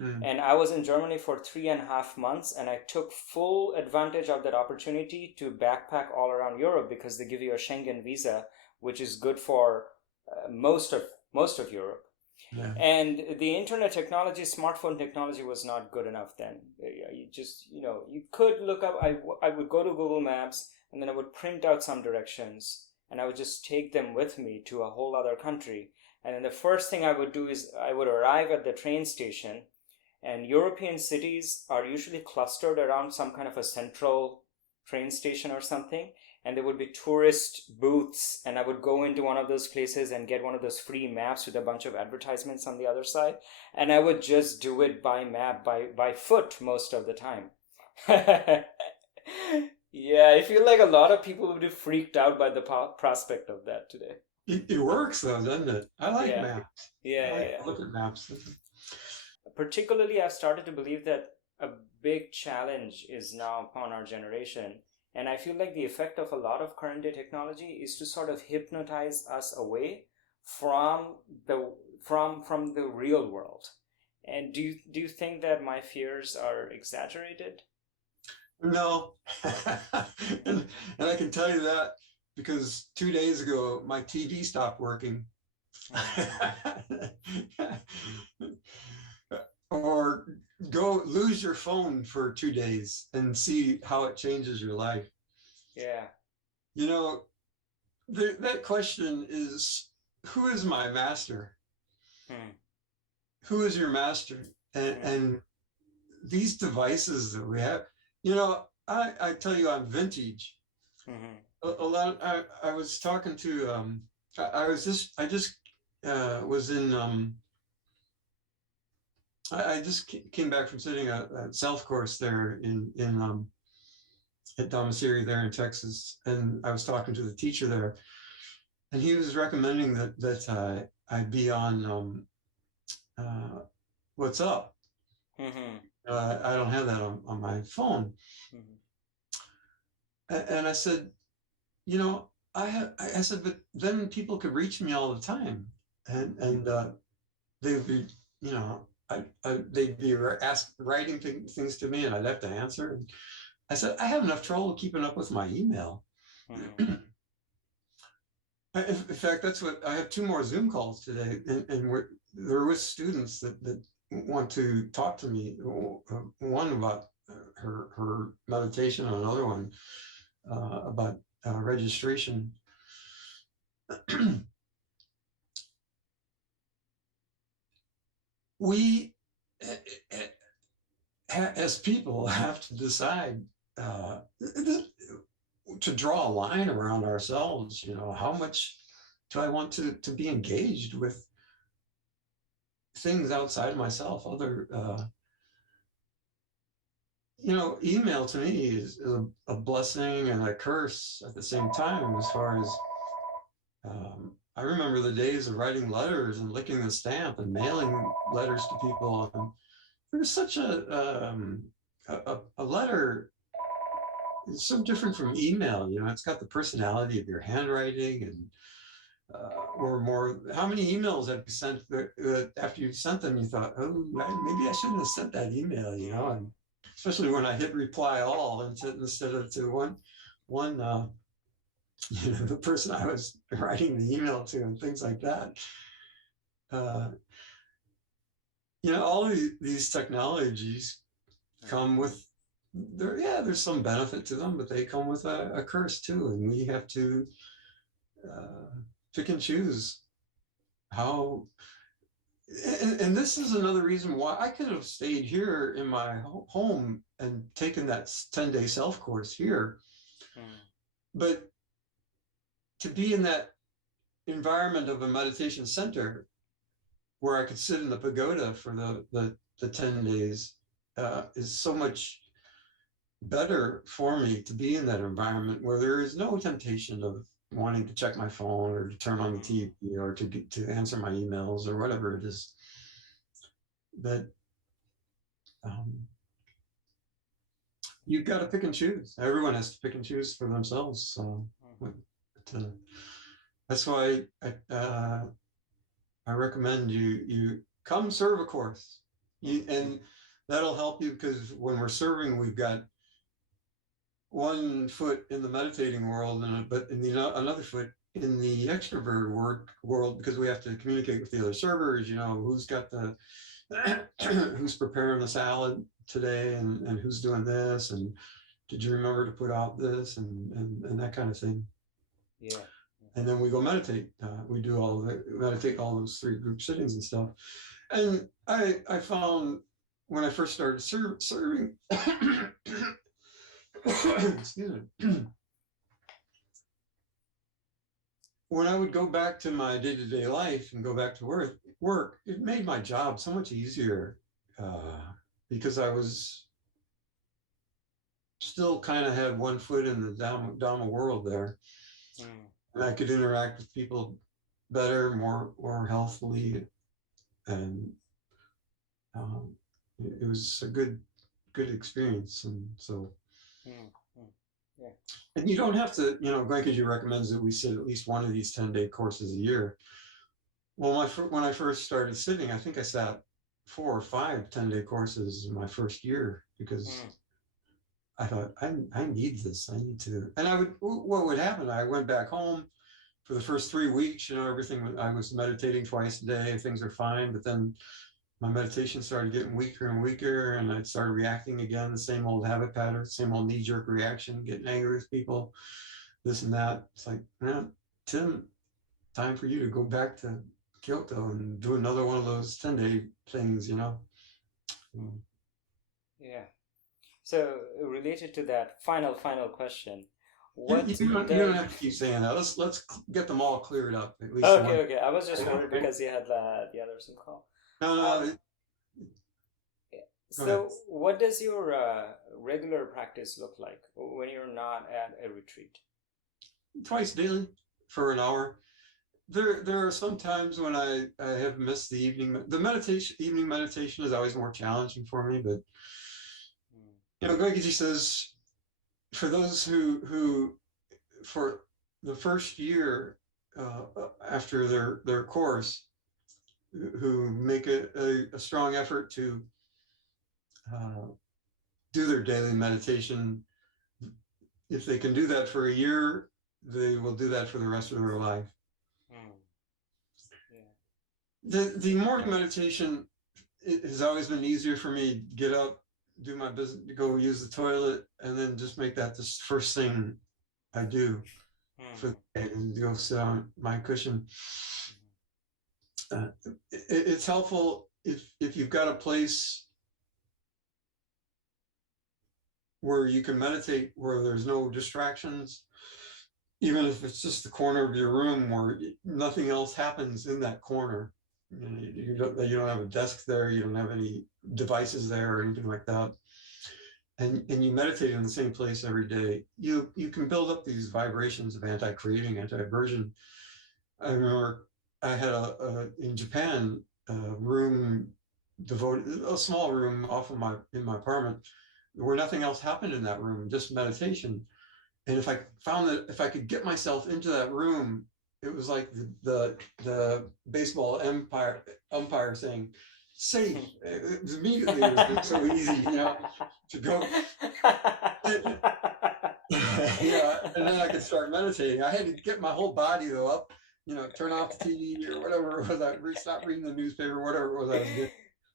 Mm. And I was in Germany for 3.5 months, and I took full advantage of that opportunity to backpack all around Europe, because they give you a Schengen visa, which is good for most of Europe. Yeah. And the internet technology, smartphone technology, was not good enough then. You just, you could look up. I would go to Google Maps, and then I would print out some directions, and I would just take them with me to a whole other country. And then the first thing I would do is I would arrive at the train station, and European cities are usually clustered around some kind of a central train station or something. And there would be tourist booths, and I would go into one of those places and get one of those free maps with a bunch of advertisements on the other side. And I would just do it by map, by foot most of the time. Yeah, I feel like a lot of people would be freaked out by the prospect of that today. It works though, doesn't it? I like Yeah, maps. yeah, I yeah, like yeah. to look at maps. Particularly, I've started to believe that a big challenge is now upon our generation. And I feel like the effect of a lot of current day technology is to sort of hypnotize us away from the real world. And do you think that my fears are exaggerated? No. and, and I can tell you that because 2 days ago, my TV stopped working. Hmm. Or go lose your phone for 2 days and see how it changes your life. Yeah. You know, that question is, who is my master? Hmm. Who is your master? Hmm. And these devices that we have, I tell you, I'm vintage. Hmm. A lot. I was talking to. I just was in. I just came back from sitting a self course there in at Dhamma there in Texas, and I was talking to the teacher there, and he was recommending that I be on uh, What's Up. Hmm. I don't have that on my phone, Hmm. and I said, you know, I said, but then people could reach me all the time, and they would be, they'd be writing things to me, and I'd have to answer. And I said, I have enough trouble keeping up with my email. Hmm. In fact, that's what I have. Two more Zoom calls today, and they're with students that want to talk to me. One about her meditation, and another one about registration. we as people have to decide to draw a line around ourselves. How much do I want to be engaged with things outside of myself? Email to me is a blessing and a curse at the same time. As far as I remember the days of writing letters and licking the stamp and mailing letters to people. And there's such a letter is so different from email. It's got the personality of your handwriting, and or more. How many emails have you sent after you sent them? You thought, oh, maybe I shouldn't have sent that email. And especially when I hit reply all instead of to one the person I was writing the email to, and things like that. All of these technologies come with there's some benefit to them, but they come with a curse too, and we have to pick and choose how. And this is another reason why I could have stayed here in my home and taken that 10-day self course here, but to be in that environment of a meditation center where I could sit in the pagoda for the 10 days is so much better for me, to be in that environment where there is no temptation of wanting to check my phone or to turn on the TV or to answer my emails or whatever it is. That you've got to pick and choose. Everyone has to pick and choose for themselves. So that's why I recommend you come serve a course, and that'll help you, because when we're serving, we've got one foot in the meditating world, but another foot in the extrovert world, because we have to communicate with the other servers. Who's got who's preparing the salad today, and who's doing this, and did you remember to put out this, and that kind of thing. Yeah. And then we go meditate. We do meditate all those 3 group sittings and stuff. And I found when I first started serving, excuse me, when I would go back to my day-to-day life and go back to work, it made my job so much easier, because I was still kind of had one foot in the dhamma world there. And I could interact with people better, more healthily, and it was a good experience. And so, yeah. And you don't have to, Goenka recommends that we sit at least one of these 10-day courses a year. Well, when I first started sitting, I think I sat 4 or 5 10-day courses in my first year, because I thought, I need this. I need to. And what would happen? I went back home for the first 3 weeks, everything, I was meditating twice a day, things are fine. But then my meditation started getting weaker and weaker, and I started reacting again, the same old habit pattern, same old knee-jerk reaction, getting angry with people, this and that. It's like, Tim, time for you to go back to Kyoto and do another one of those 10-day things, Yeah. So related to that final question, you don't have to keep saying that. Let's get them all cleared up, at least. Okay. I was just worried because you had the others in call. No. So what does your regular practice look like when you're not at a retreat? Twice daily for an hour. There are some times when I have missed the evening. Evening meditation is always more challenging for me, but Goenka says, for those who for the first year after their course, who make a strong effort to do their daily meditation, if they can do that for a year, they will do that for the rest of their life. The morning meditation, it has always been easier for me to get up, do my business, go use the toilet, and then just make that the first thing I do for the day, and go sit on my cushion. It's helpful if you've got a place where you can meditate, where there's no distractions, even if it's just the corner of your room where nothing else happens in that corner, you don't have a desk there, you don't have any devices there or anything like that, and you meditate in the same place every day, you can build up these vibrations of anti-craving, anti-aversion. I remember I had in Japan a room devoted, a small room off of in my apartment, where nothing else happened in that room, just meditation. And if I found that if I could get myself into that room, it was like the baseball umpire saying, "Safe." It was immediately, it was so easy, to go. Yeah, and then I could start meditating. I had to get my whole body though up, turn off the TV or whatever it was. I stop reading the newspaper, whatever it was I was doing,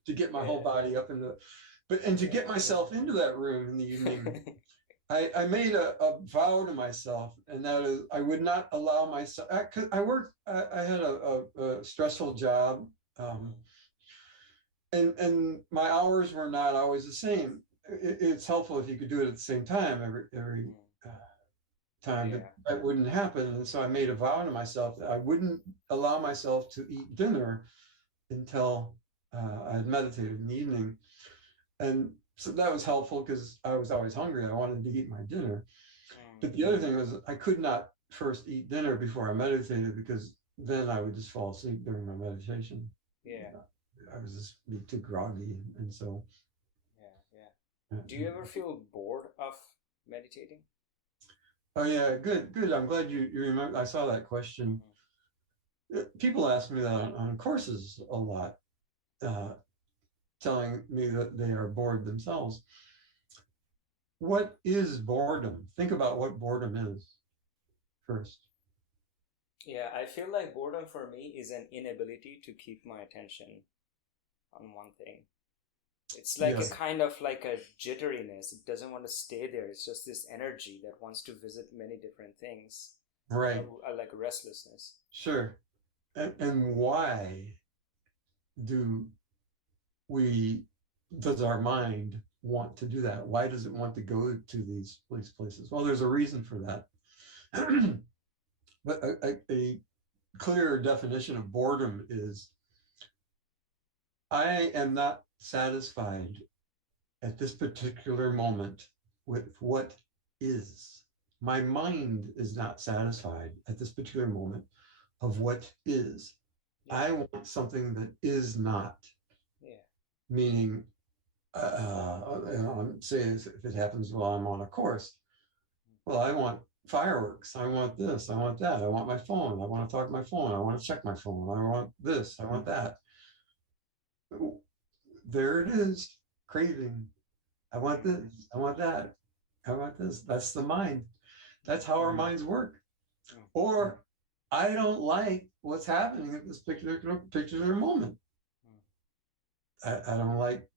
to get my whole body up and to get myself into that room in the evening. I made a vow to myself, and that is I would not allow myself, because I had a stressful job, and my hours were not always the same. It's helpful if you could do it at the same time every time, but that wouldn't happen. And so I made a vow to myself that I wouldn't allow myself to eat dinner until I had meditated in the evening. And so that was helpful because I was always hungry. I wanted to eat my dinner. But the other thing was I could not first eat dinner before I meditated, because then I would just fall asleep during my meditation. I was just be too groggy. And so. Do you ever feel bored of meditating? Oh yeah, good. I'm glad you remember. I saw that question. People ask me that on courses a lot, telling me that they are bored themselves. What is boredom? Think about what boredom is first. Yeah, I feel like boredom for me is an inability to keep my attention on one thing. It's like a kind of like a jitteriness. It doesn't want to stay there. It's just this energy that wants to visit many different things. Right. Like restlessness. Sure. And why does our mind want to do that? Why does it want to go to these places? Well, there's a reason for that. But a clearer definition of boredom is, I am not satisfied at this particular moment with what is. My mind is not satisfied at this particular moment of what is. I want something that is not. Meaning, I'm saying if it happens while I'm on a course, well, I want fireworks. I want this. I want that. I want my phone. I want to talk to my phone. I want to check my phone. I want this. I want that. There it is, craving. I want this. I want that. I want this. That's the mind. That's how our minds work. Or I don't like what's happening at this particular moment. I don't like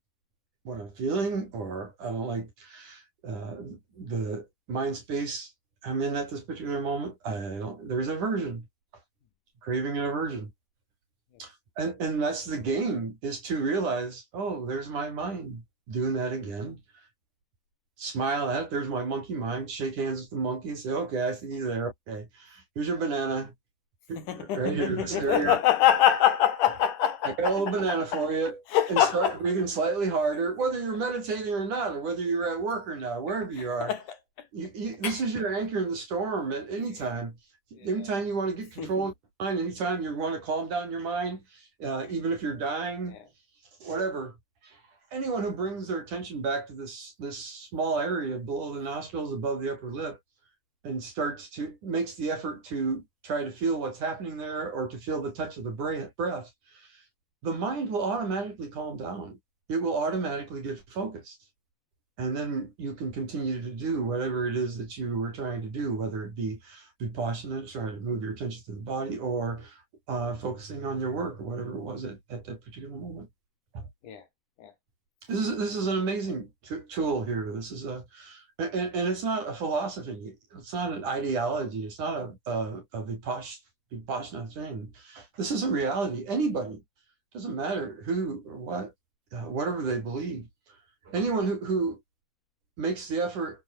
what I'm feeling, or I don't like the mind space I'm in at this particular moment. There's aversion, craving and aversion. And that's the game, is to realize, oh, there's my mind doing that again. Smile at it. There's my monkey mind. Shake hands with the monkey and say, okay, I see you there. Okay, here's your banana. Right here. I got a little banana for you. And start breathing slightly harder, whether you're meditating or not, or whether you're at work or not, wherever you are. This is your anchor in the storm at any time. Anytime you want to get control of your mind, anytime you want to calm down your mind, even if you're dying, whatever. Anyone who brings their attention back to this small area below the nostrils, above the upper lip, and makes the effort to try to feel what's happening there, or to feel the touch of the breath, the mind will automatically calm down. It will automatically get focused. And then you can continue to do whatever it is that you were trying to do, whether it be Vipassana, trying to move your attention to the body, or focusing on your work, or whatever it was at that particular moment. This is an amazing tool here. This is and it's not a philosophy. It's not an ideology. It's not a Vipassana thing. This is a reality. Anybody Doesn't matter who or what, whatever they believe. Anyone who makes the effort,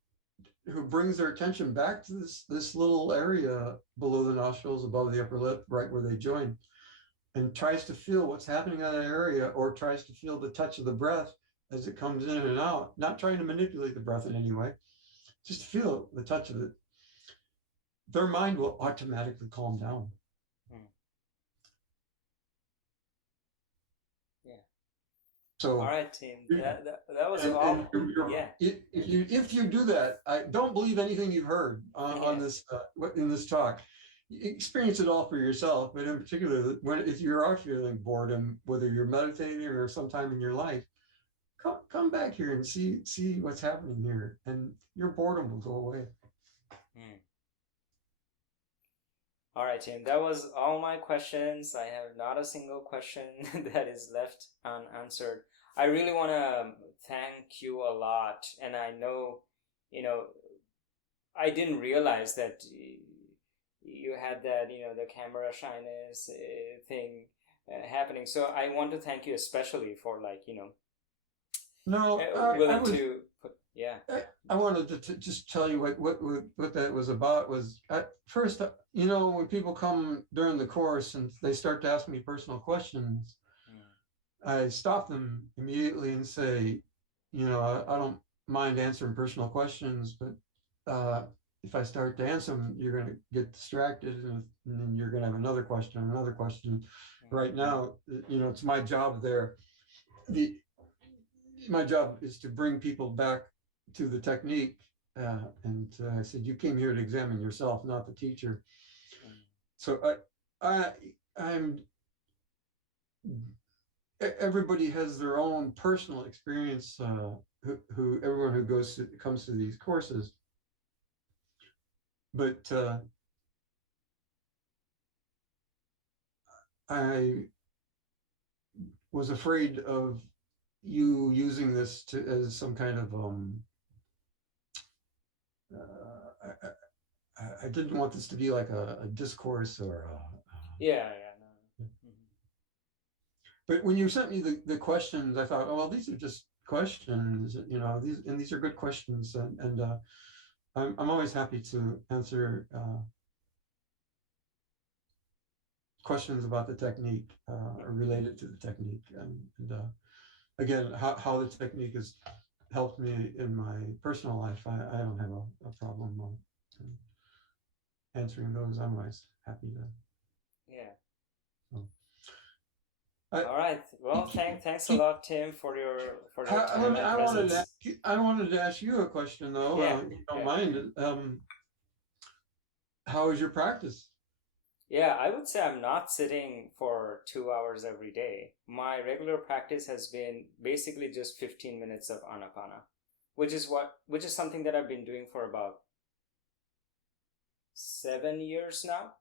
who brings their attention back to this little area below the nostrils, above the upper lip, right where they join, and tries to feel what's happening in that area, or tries to feel the touch of the breath as it comes in and out, not trying to manipulate the breath in any way, just feel the touch of it, their mind will automatically calm down. Yeah. So, all right, team. That was all. Yeah. If you do that, I don't believe anything you've heard on this in this talk. Experience it all for yourself, but in particular, if you are feeling boredom, whether you're meditating or sometime in your life, come back here and see what's happening here, and your boredom will go away. All right, Tim. That was all my questions. I have not a single question that is left unanswered. I really want to thank you a lot, and I know, I didn't realize that you had that, the camera shyness thing happening. So I want to thank you especially for willing to put, yeah. I wanted to just tell you what that was about. Was at first, when people come during the course and they start to ask me personal questions, I stop them immediately and say, I don't mind answering personal questions, but if I start to answer them, you're going to get distracted, and then you're going to have another question. Right now, it's my job there. My job is to bring people back to the technique. And I said, you came here to examine yourself, not the teacher. So I'm. Everybody has their own personal experience. Everyone who comes to these courses, but I was afraid of you using this as some kind of I didn't want this to be like a discourse or no. But when you sent me the questions, I thought, oh well, these are just questions, these are good questions, and I'm always happy to answer questions about the technique or related to the technique, and again, how the technique has helped me in my personal life. I don't have a problem answering those. I'm always happy to. Yeah. So, all right. Well, thanks a lot, Tim, for your time and presence. I wanted to ask you a question, though. Yeah. If you don't mind. How is your practice? Yeah, I would say I'm not sitting for 2 hours every day. My regular practice has been basically just 15 minutes of anapana, which is something that I've been doing for about 7 years now.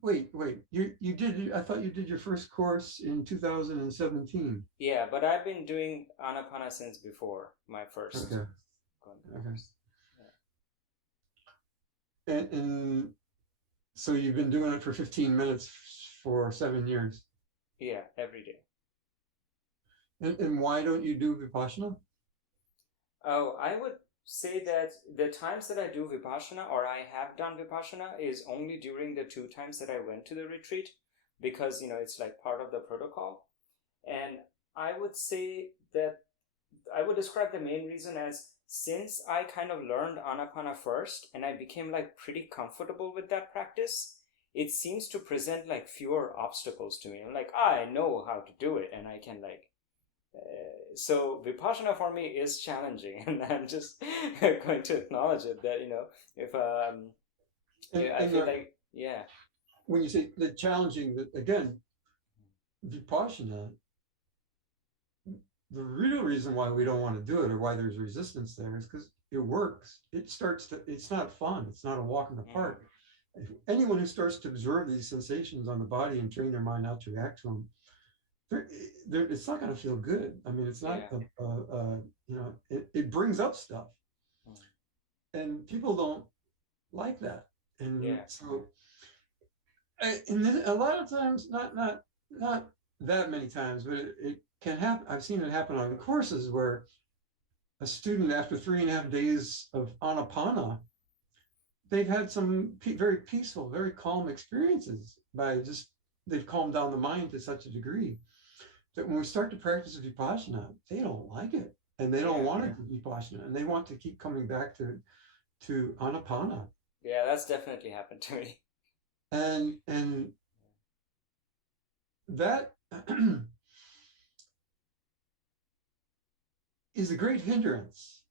Wait, you did, I thought you did your first course in 2017. Yeah, but I've been doing anapana since before my first. Okay. Yeah. And so you've been doing it for 15 minutes for 7 years? Yeah, every day. And why don't you do Vipassana? Oh, I would say that the times that I do Vipassana, or I have done Vipassana, is only during the 2 times that I went to the retreat, because it's like part of the protocol. And I would say that I would describe the main reason as, since I kind of learned anapana first and I became like pretty comfortable with that practice, it seems to present like fewer obstacles to me. I'm like, I know how to do it, and I can so Vipassana for me is challenging, and I'm just going to acknowledge it, that if I feel like, yeah. When you say the challenging, that again, Vipassana, the real reason why we don't want to do it, or why there's resistance there, is because it works. It's not fun. It's not a walk in the park. Anyone who starts to observe these sensations on the body and train their mind not to react to them, it's not going to feel good. I mean, it's not, it brings up stuff, and people don't like that. And so, and then a lot of times, not that many times, but it can happen. I've seen it happen on courses where a student, after 3.5 days of anapana, they've had some very peaceful, very calm experiences by just, they've calmed down the mind to such a degree that when we start to practice vipassana, they don't like it. And they don't want it to be vipassana. And they want to keep coming back to anapana. Yeah, that's definitely happened to me. And that is a great hindrance,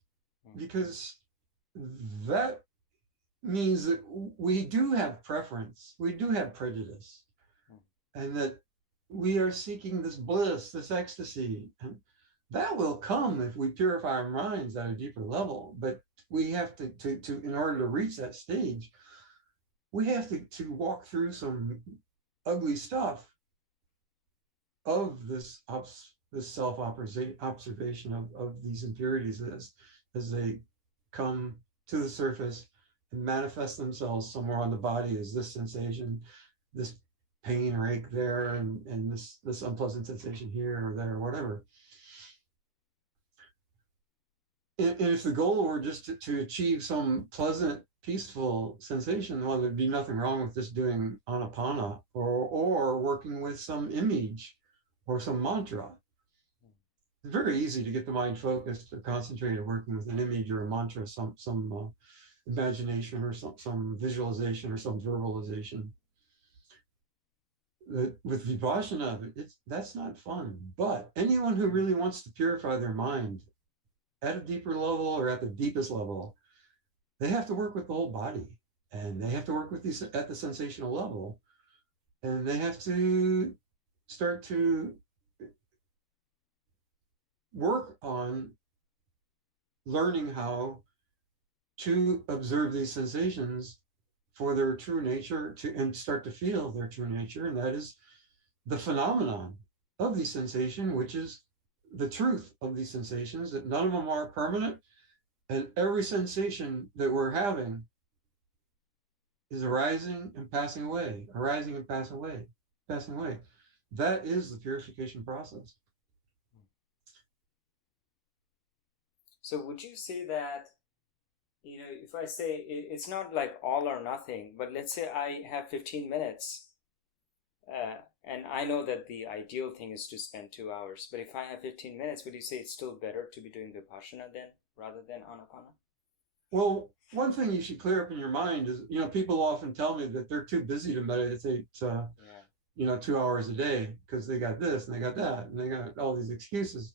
because that means that we do have preference, we do have prejudice, and that we are seeking this bliss, this ecstasy. And that will come if we purify our minds at a deeper level. But we have to in order to reach that stage, we have to walk through some ugly stuff of this self-observation of these impurities as they come to the surface and manifest themselves somewhere on the body as this sensation, this pain or ache there, and this unpleasant sensation here or there or whatever. And if the goal were just to achieve some pleasant, peaceful sensation, well, there'd be nothing wrong with just doing anapana or working with some image or some mantra. It's very easy to get the mind focused or concentrated working with an image or a mantra, some imagination or some visualization or some verbalization. With vipassana, that's not fun. But anyone who really wants to purify their mind at a deeper level or at the deepest level, they have to work with the whole body, and they have to work with these at the sensational level, and they have to start to work on learning how to observe these sensations for their true nature, and start to feel their true nature, and that is the phenomenon of these sensations, which is the truth of these sensations, that none of them are permanent, and every sensation that we're having is arising and passing away, arising and passing away, passing away. That is the purification process. So would you say that, if I say it's not like all or nothing, but let's say I have 15 minutes, and I know that the ideal thing is to spend 2 hours, but if I have 15 minutes, would you say it's still better to be doing Vipassana then, rather than Anapana? Well, one thing you should clear up in your mind is, people often tell me that they're too busy to meditate, 2 hours a day because they got this and they got that and they got all these excuses.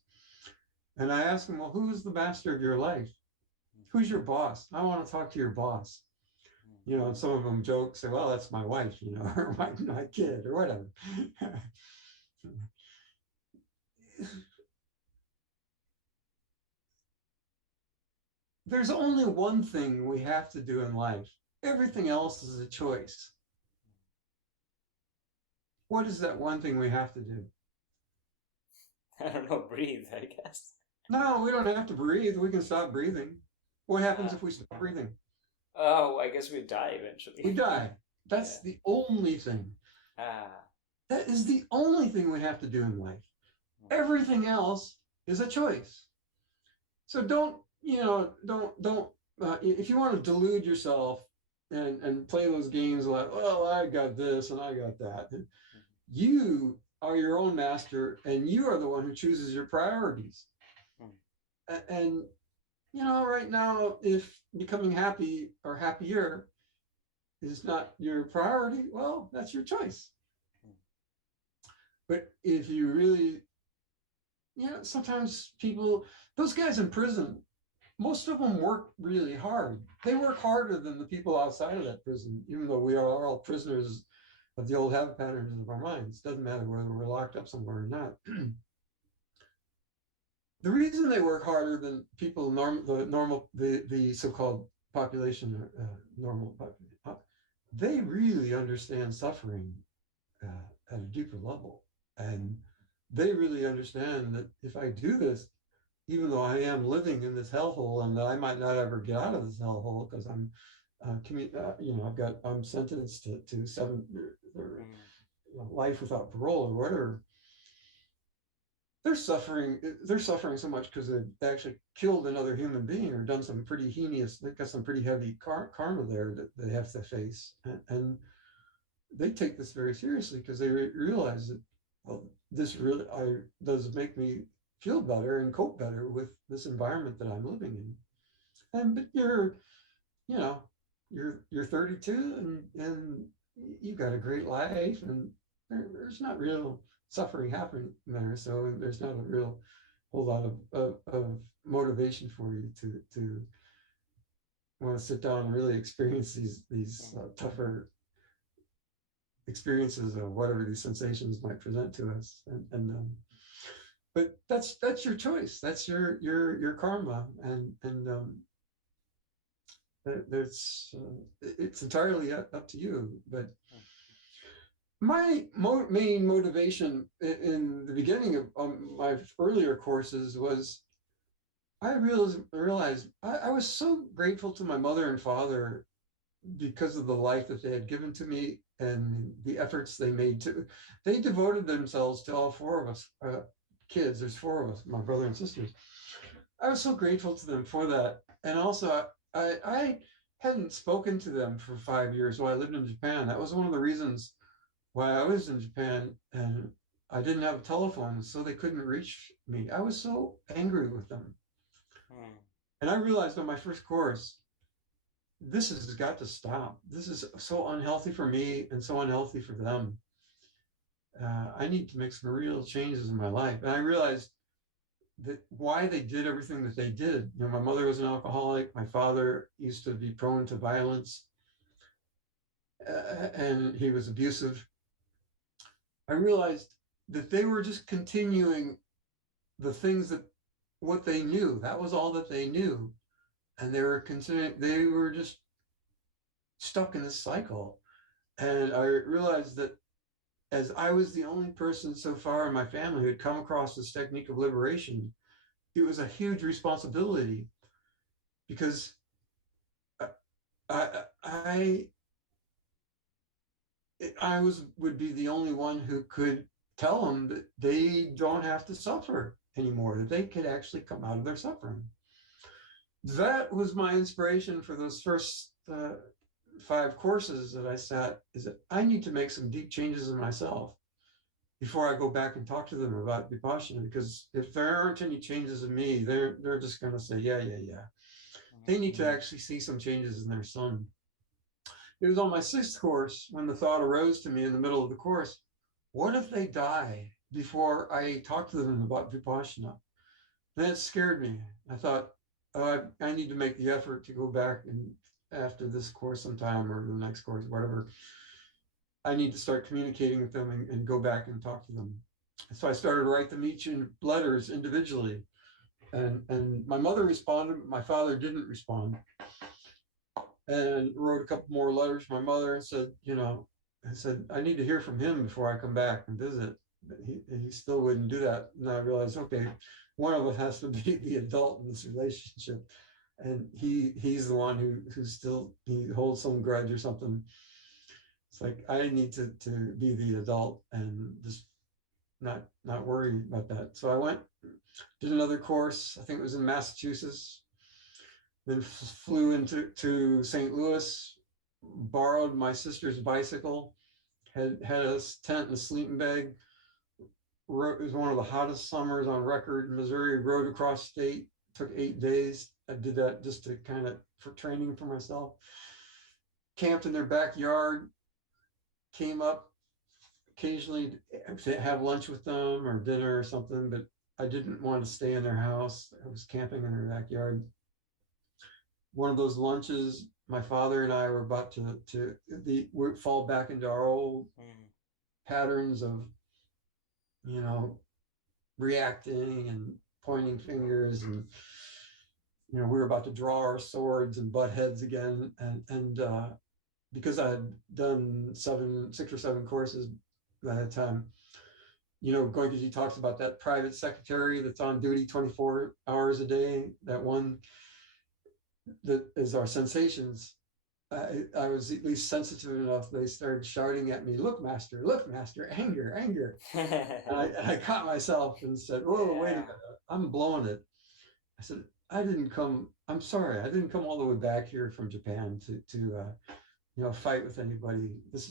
And I ask them, well, who's the master of your life? Who's your boss? I want to talk to your boss. And some of them joke, say, well, that's my wife, or my kid or whatever. There's only one thing we have to do in life. Everything else is a choice. What is that one thing we have to do? I don't know, breathe, I guess. No, we don't have to breathe. We can stop breathing. What happens if we stop breathing? Oh, I guess we die eventually. We die. That's the only thing. That is the only thing we have to do in life. Everything else is a choice. So don't if you want to delude yourself and play those games like, well, I got this and I got that. You are your own master, and you are the one who chooses your priorities. And right now, if becoming happy or happier is not your priority, well, that's your choice. But if you really, sometimes those guys in prison, most of them work really hard. They work harder than the people outside of that prison, even though we are all prisoners of the old habit patterns of our minds. Doesn't matter whether we're locked up somewhere or not. The reason they work harder than people, the so-called population, normal population, they really understand suffering at a deeper level. And they really understand that if I do this, even though I am living in this hellhole and I might not ever get out of this hellhole because I'm, I'm sentenced to 7 or life without parole or whatever. they're suffering. They're suffering so much because they actually killed another human being or done some pretty heinous. They've got some pretty heavy karma there that they have to face, and they take this very seriously because they realize that, well, this really does make me feel better and cope better with this environment that I'm living in. And but you know, you're 32 and you got a great life, and there's not real suffering happening there. So there's not a real whole lot of motivation for you to want to sit down and really experience these tougher experiences of whatever these sensations might present to us. But that's your choice. That's your karma, and there's it's entirely up to you. But my main motivation in the beginning of my earlier courses was I realized I was so grateful to my mother and father because of the life that they had given to me and the efforts they made they devoted themselves to all four of us kids. There's four of us, my brother and sisters. I was so grateful to them for that. And also I hadn't spoken to them for 5 years while I lived in Japan. That was one of the reasons why I was in Japan, and I didn't have a telephone, so they couldn't reach me. I was so angry with them. And I realized on my first course, this has got to stop. This is so unhealthy for me and so unhealthy for them. I need to make some real changes in my life. And I realized that why they did everything that they did. You know, my mother was an alcoholic. My father used to be prone to violence, and he was abusive. I realized that they were just continuing the things what they knew. That was all that they knew. And they were just stuck in this cycle. And I realized that as I was the only person so far in my family who had come across this technique of liberation, it was a huge responsibility because I I would be the only one who could tell them that they don't have to suffer anymore, that they could actually come out of their suffering. That was my inspiration for those first 5 courses that I sat, is that I need to make some deep changes in myself before I go back and talk to them about Vipassana, because if there aren't any changes in me, they're just going to say, yeah. They need to actually see some changes in their son. It was on my 6th course when the thought arose to me in the middle of the course, what if they die before I talk to them about Vipassana? And that scared me. I thought, oh, I need to make the effort to go back and after this course sometime or the next course, whatever, I need to start communicating with them and go back and talk to them. So I started to write them each in letters individually. And my mother responded, my father didn't respond. And wrote a couple more letters to my mother and said, I said, I need to hear from him before I come back and visit. But he still wouldn't do that. And I realized, okay, one of us has to be the adult in this relationship. And he's the one who still, he holds some grudge or something. It's like, I need to be the adult and just not worry about that. So I went, did another course. I think it was in Massachusetts. Then flew into St. Louis, borrowed my sister's bicycle, had a tent and a sleeping bag. It was one of the hottest summers on record in Missouri. Rode across state, took 8 days. I did that just to kind of for training for myself. Camped in their backyard, came up occasionally to have lunch with them or dinner or something, but I didn't want to stay in their house. I was camping in their backyard. One of those lunches, my father and I were about to fall back into our old patterns of, reacting and pointing fingers, and we were about to draw our swords and butt heads again. And because I had done 6 or 7 courses by that time, Goenka talks about that private secretary that's on duty 24 hours a day, that one that is our sensations. I was at least sensitive enough. They started shouting at me, look, master, anger, anger. And I caught myself and said, whoa, wait a Yeah. minute, I'm blowing it. I said, I'm sorry, I didn't come all the way back here from Japan to fight with anybody.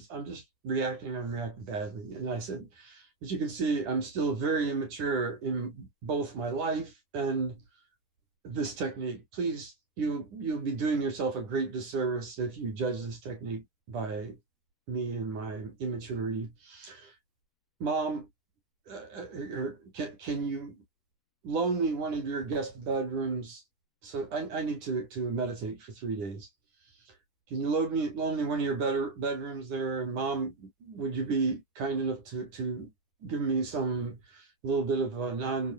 I'm just reacting, I'm reacting badly. And I said, as you can see, I'm still very immature in both my life and this technique. Please, you'll be doing yourself a great disservice if you judge this technique by me and my immaturity. Mom, can you loan me one of your guest bedrooms? So I need to meditate for 3 days. Can you loan me one of your bedrooms there? And Mom, would you be kind enough to give me some little bit of a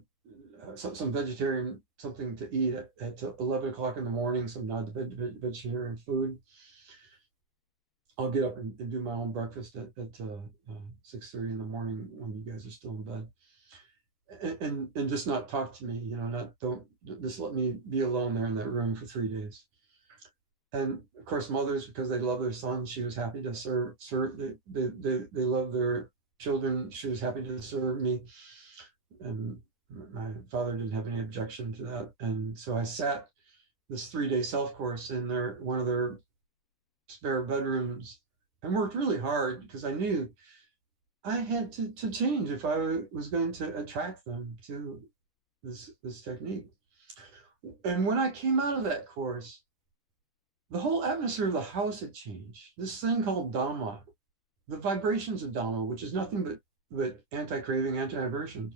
some vegetarian something to eat at 11 o'clock in the morning, some non-vegetarian food. I'll get up and do my own breakfast at 6:30 in the morning when you guys are still in bed, and just not talk to me, don't just let me be alone there in that room for 3 days. And of course, mothers, because they love their sons, she was happy to serve. They love their children. She was happy to serve me, and my father didn't have any objection to that. And so I sat this 3-day self course in one of their spare bedrooms and worked really hard because I knew I had to change if I was going to attract them to this technique. And when I came out of that course, the whole atmosphere of the house had changed. This thing called dhamma, the vibrations of dhamma, which is nothing but anti-craving, anti-aversion,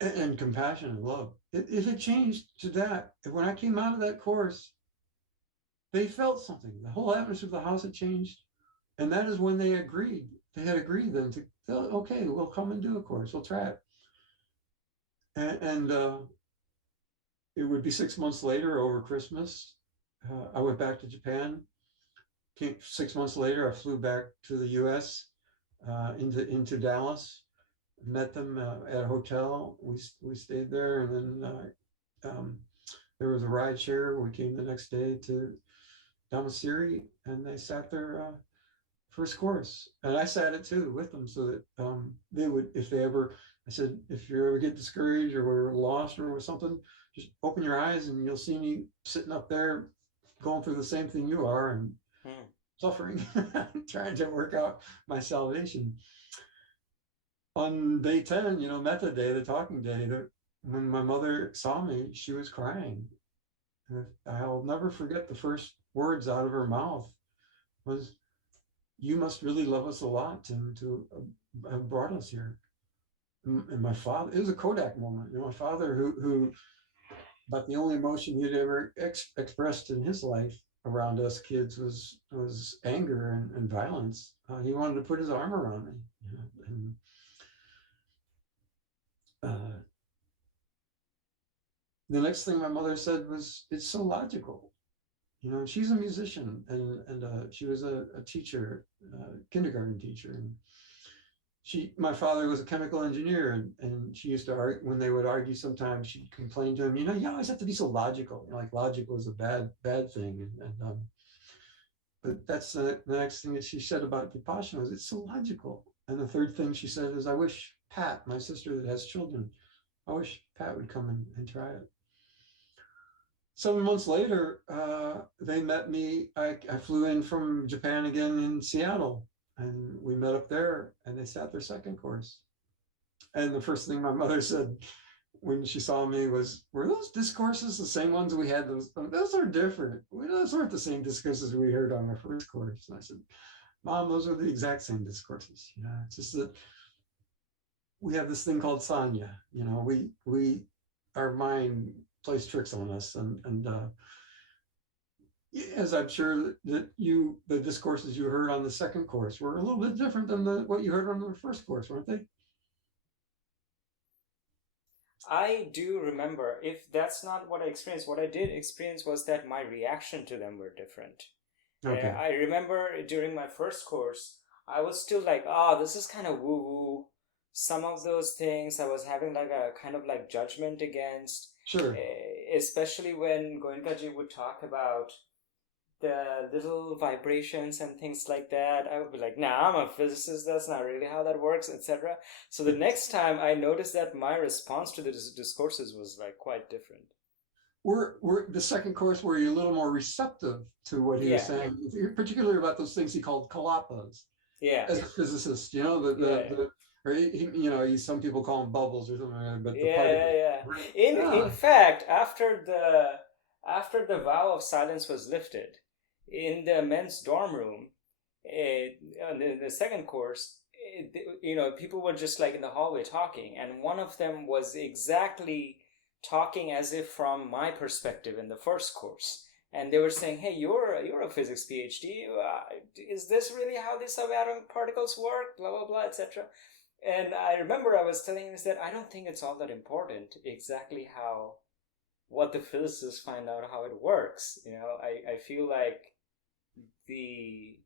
and compassion and love. It had changed to that. And when I came out of that course, they felt something. The whole atmosphere of the house had changed. And that is when they agreed. They had agreed then to, okay, we'll come and do a course. We'll try it. And it would be 6 months later over Christmas. I went back to Japan. 6 months later, I flew back to the US, into Dallas, met them at a hotel. We stayed there, and then there was a ride share. We came the next day to Damasiri, and they sat their first course, and I sat it too with them, so that they would, if they ever, I said, if you ever get discouraged or were lost or something, just open your eyes and you'll see me sitting up there going through the same thing you are, and suffering, trying to work out my salvation. On day 10, metta day, the talking day, when my mother saw me, she was crying. I'll never forget the first words out of her mouth was, you must really love us a lot to have brought us here. And my father, it was a Kodak moment. My father, who about the only emotion he'd ever expressed in his life around us kids was anger and violence. He wanted to put his arm around me. And the next thing my mother said was, it's so logical. She's a musician, and she was a teacher, kindergarten teacher. And my father was a chemical engineer, and she used to argue, when they would argue sometimes, she'd complain to him, you always have to be so logical. Like logic was a bad thing. But that's the next thing that she said about Vipassana was, it's so logical. And the third thing she said is, I wish Pat, my sister that has children, I wish Pat would come and try it. 7 months later, they met me. I flew in from Japan again in Seattle, and we met up there, and they sat their second course. And the first thing my mother said when she saw me was, were those discourses the same ones we had? Those are different. Those weren't the same discourses we heard on our first course. And I said, Mom, those are the exact same discourses. It's just that we have this thing called sanya. Our mind plays tricks on us, and as I'm sure that the discourses you heard on the second course were a little bit different than what you heard on the first course, weren't they? I do remember. If that's not what I experienced, what I did experience was that my reaction to them were different. Okay. I remember during my first course, I was still like, this is kind of woo-woo. Some of those things I was having like a kind of like judgment against. Sure. Especially when Goenka ji would talk about the little vibrations and things like that, I would be like, nah, I'm a physicist, that's not really how that works, etc. So the next time I noticed that my response to the discourses was like quite different. We're the second course where you're a little more receptive to what he was Yeah, saying, particularly about those things he called kalapas. yeah, As a physicist, yeah, or some people call them bubbles or something, but the yeah, yeah, particles. yeah. Right? In Yeah. fact, after the vow of silence was lifted, in the men's dorm room, on the second course, people were just like in the hallway talking, and one of them was exactly talking as if from my perspective in the first course. And they were saying, "Hey, you're a physics PhD. Is this really how these subatomic particles work? Blah blah blah, etc." And I remember I was telling him is that I don't think it's all that important exactly how what the physicists find out how it works. I feel like the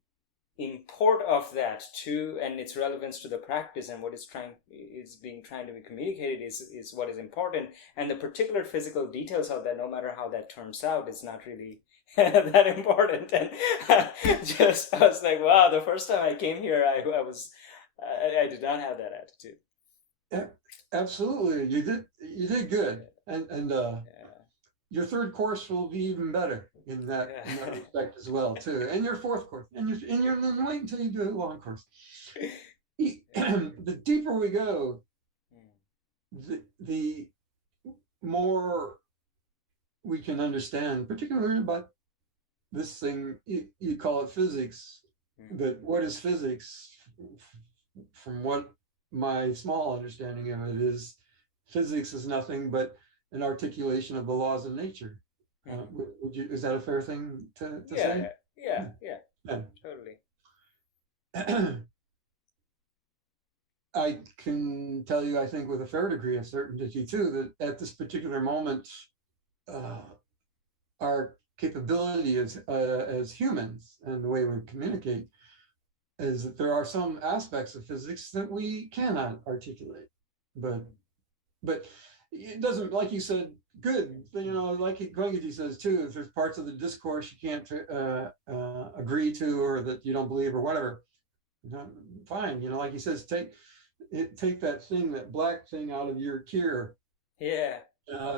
import of that too and its relevance to the practice and what trying to be communicated is what is important, and the particular physical details of that, no matter how that turns out, is not really that important. And I was like, wow, the first time I came here, I did not have that attitude. Yeah, absolutely. You did good. And Yeah, your third course will be even better in that yeah. respect as well, too. And your fourth course. And then wait until you do a long course. The deeper we go, the more we can understand, particularly about this thing you call it physics. But what is physics? From what my small understanding of it is, physics is nothing but an articulation of the laws of nature. Would you? Is that a fair thing to say? Yeah, yeah, yeah, Yeah. totally. I can tell you, I think, with a fair degree of certainty too, that at this particular moment, uh, our capability as humans and the way we communicate is that there are some aspects of physics that we cannot articulate, but but it doesn't, like you said, good. Like Goenka says too, if there's parts of the discourse you can't agree to, or that you don't believe, or whatever, fine. Like he says, take that thing, that black thing, out of your cure. Yeah,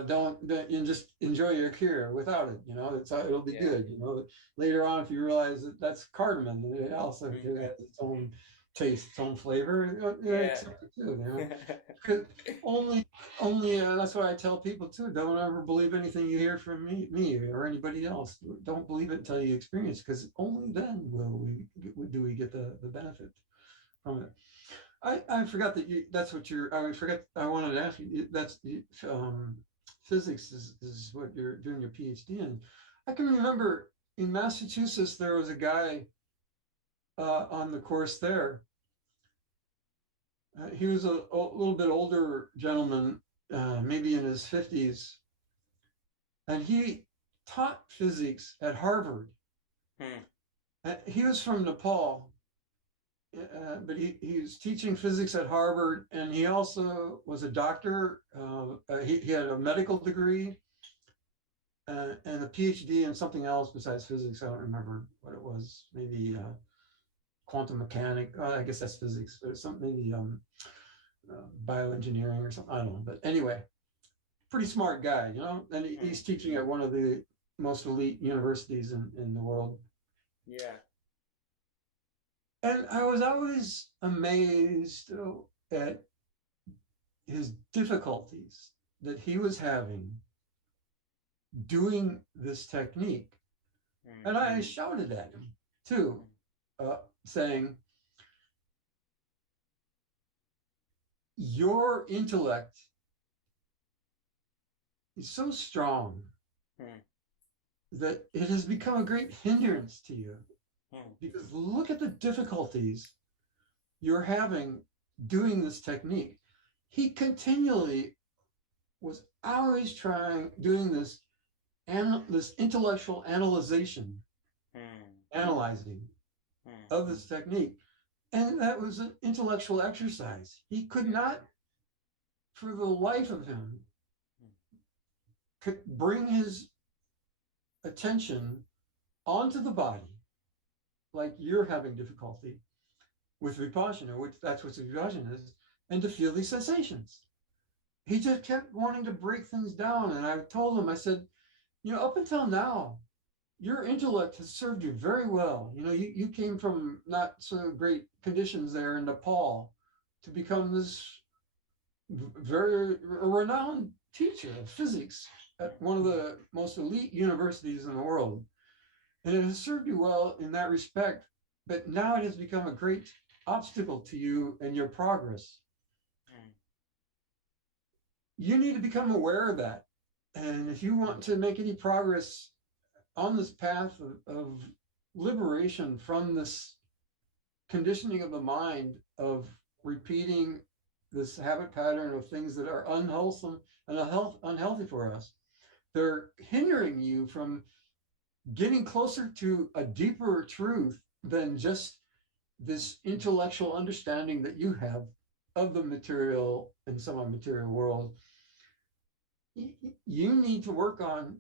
Don't and just enjoy your cure without it. It'll be yeah. good. Later on, if you realize that that's cardamom, it also has its own taste, its own flavor. Yeah. Accept it too. Because only that's what I tell people too. Don't ever believe anything you hear from me or anybody else. Don't believe it until you experience, because only then do we get the benefit from it. I forgot that that's what you're. I forgot. I wanted to ask you. That's physics is what you're doing your PhD in. I can remember in Massachusetts there was a guy on the course there. He was a little bit older gentleman, maybe in his 50s, and he taught physics at Harvard. He was from Nepal, but he was teaching physics at Harvard, and he also was a doctor. He had a medical degree and a PhD in something else besides physics. I don't remember what it was. Maybe quantum mechanics. I guess that's physics, but something maybe bioengineering or something. I don't know. But anyway, pretty smart guy, and he's teaching at one of the most elite universities in the world. Yeah. And I was always amazed at his difficulties that he was having doing this technique. And I shouted at him too, saying, your intellect is so strong that it has become a great hindrance to you. Because look at the difficulties you're having doing this technique. He continually was always doing this intellectual analyzing of this technique. And that was an intellectual exercise. He could not, for the life of him, could bring his attention onto the body, like you're having difficulty with Vipassana, which that's what Vipassana is, and to feel these sensations. He just kept wanting to break things down. And I told him, I said, up until now, your intellect has served you very well. You came from not so great conditions there in Nepal to become this very renowned teacher of physics at one of the most elite universities in the world. And it has served you well in that respect, but now it has become a great obstacle to you and your progress. You need to become aware of that. And if you want to make any progress on this path of liberation from this conditioning of the mind of repeating this habit pattern of things that are unwholesome and unhealthy for us, they're hindering you from getting closer to a deeper truth than just this intellectual understanding that you have of the material and semi-material world. You need to work on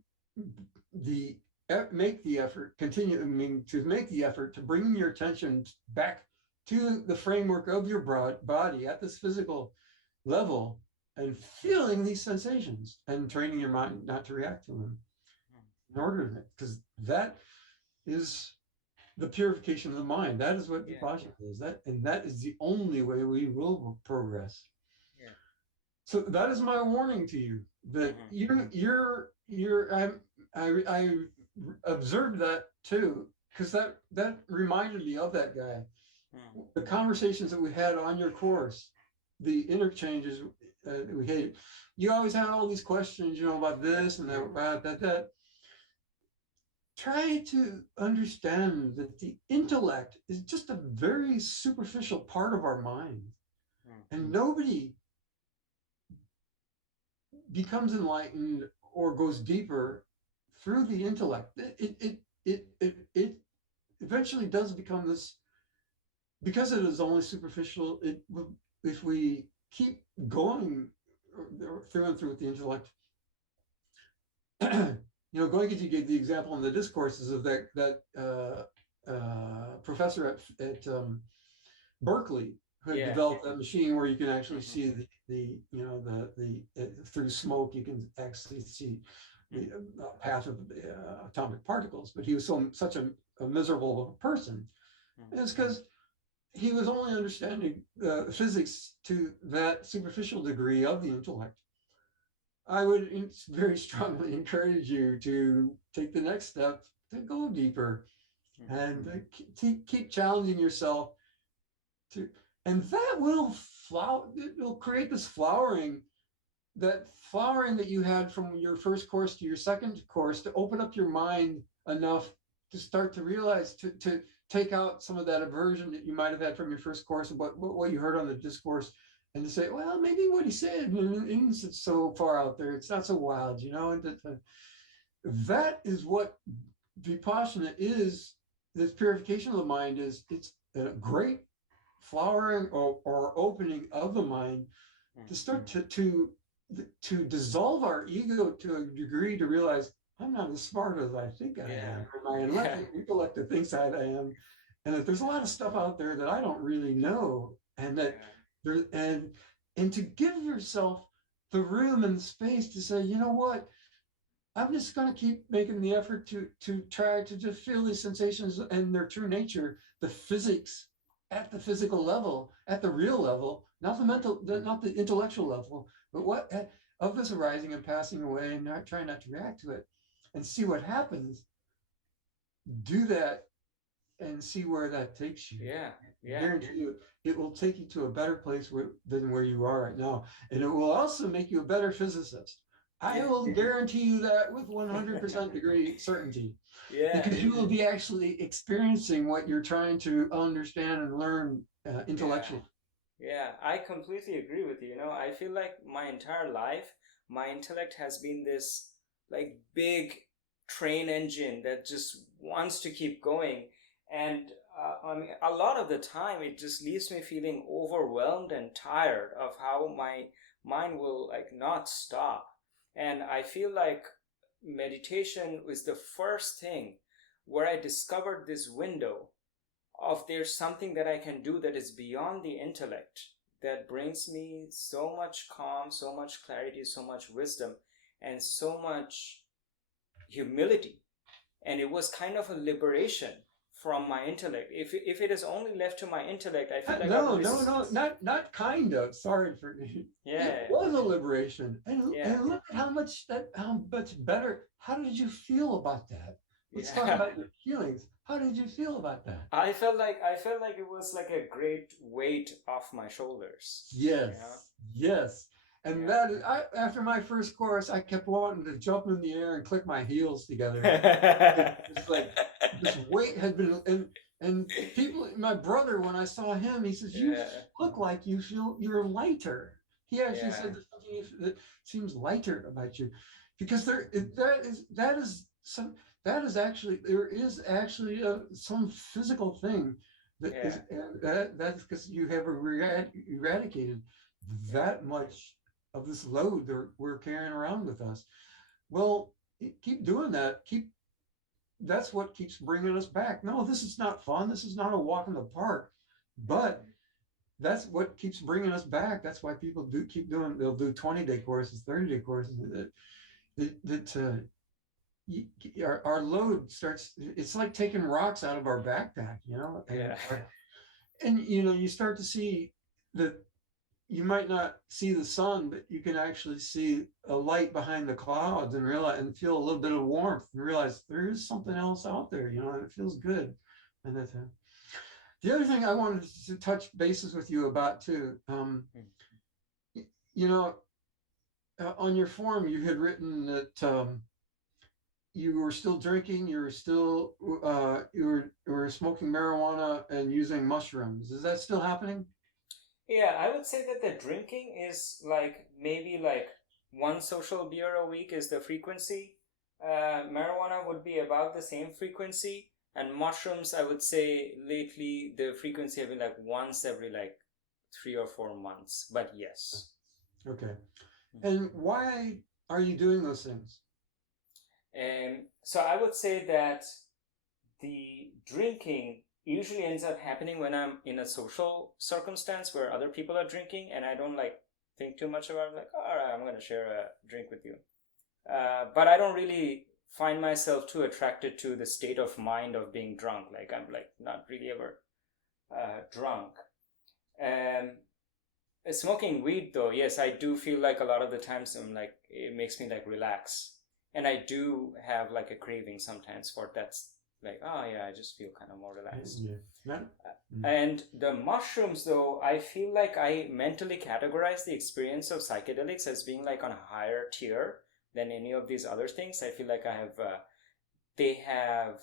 make the effort, continuing to make the effort to bring your attention back to the framework of your body at this physical level and feeling these sensations and training your mind not to react to them in order to, because that is the purification of the mind. That is what Vipassana is. That is the only way we will progress. Yeah. So that is my warning to you that I observed that too, because that reminded me of that guy. The conversations that we had on your course, the interchanges we had. You always had all these questions, about this and that, about that. Try to understand that the intellect is just a very superficial part of our mind, and nobody becomes enlightened or goes deeper through the intellect. It eventually does become this, because it is only superficial. If we keep going through and through with the intellect, Goenka gave the example in the discourses of that professor at Berkeley, who had developed that machine where you can actually see the through smoke you can actually see the path of the atomic particles. But he was such a miserable person. And it's because he was only understanding physics to that superficial degree of the intellect. I would very strongly encourage you to take the next step to go deeper and keep challenging yourself to, and that will it will create this flowering that you had from your first course to your second course, to open up your mind enough to start to realize, to take out some of that aversion that you might have had from your first course and what you heard on the discourse, and to say, well, maybe what he said isn't so far out there. It's not so wild, and that is what Vipassana is. This purification of the mind is, it's a great flowering or opening of the mind to start to dissolve our ego to a degree to realize I'm not as smart as I think I am, or my intellect thinks I am, and that there's a lot of stuff out there that I don't really know, and that there and to give yourself the room and the space to say, you know what, I'm just going to keep making the effort to try to just feel these sensations and their true nature, the physics at the physical level, at the real level, not the mental, not the intellectual level, but what of this arising and passing away, and not trying not to react to it, and see what happens. Do that and see where that takes you. I guarantee you, it will take you to a better place than where you are right now, and it will also make you a better physicist. I will guarantee you that with 100% degree certainty. Because you will be actually experiencing what you're trying to understand and learn intellectually. I completely agree with you. I feel like my entire life, my intellect has been this like big train engine that just wants to keep going. And I mean, a lot of the time it just leaves me feeling overwhelmed and tired of how my mind will like not stop. And I feel like meditation is the first thing where I discovered this window of there's something that I can do that is beyond the intellect, that brings me so much calm, so much clarity, so much wisdom, and so much humility. And it was kind of a liberation from my intellect. If it is only left to my intellect, I feel like no, not kind of. Sorry for yeah. It was a liberation, and Yeah. look at how much better. How did you feel about that? Let's talk Yeah. about your feelings. How did you feel about that? I felt like it was like a great weight off my shoulders. Yes, yes. And Yeah. that is, after my first course, I kept wanting to jump in the air and click my heels together. It's like this weight had been, and people, my brother, when I saw him, he says, "You look like you're lighter." He actually said there's something that seems lighter about you, because there is actually some physical thing that is that's because you have eradicated that much of this load that we're carrying around with us. Well, keep doing that. That's what keeps bringing us back. No, this is not fun. This is not a walk in the park, but that's what keeps bringing us back. That's why people do keep doing. They'll do 20-day courses, 30-day courses. Our load starts. It's like taking rocks out of our backpack, and you start to see that you might not see the sun, but you can actually see a light behind the clouds and realize and feel a little bit of warmth and realize there is something else out there, and it feels good. And that's it. The other thing I wanted to touch bases with you about too, on your form, you had written that you were still drinking, you were still you were smoking marijuana and using mushrooms. Is that still happening? Yeah, I would say that the drinking is maybe one social beer a week is the frequency. Marijuana would be about the same frequency, and mushrooms, I would say lately the frequency have been once every 3 or 4 months. But yes. Okay. And why are you doing those things? So I would say that the drinking usually ends up happening when I'm in a social circumstance where other people are drinking, and I don't think too much about it, all right, I'm going to share a drink with you. But I don't really find myself too attracted to the state of mind of being drunk. I'm not really ever drunk. Smoking weed though, yes, I do feel like a lot of the times it makes me relax. And I do have a craving sometimes for that's oh yeah, I just feel kind of more relaxed. Yeah. And the mushrooms though, I feel like I mentally categorize the experience of psychedelics as being on a higher tier than any of these other things. I feel like they have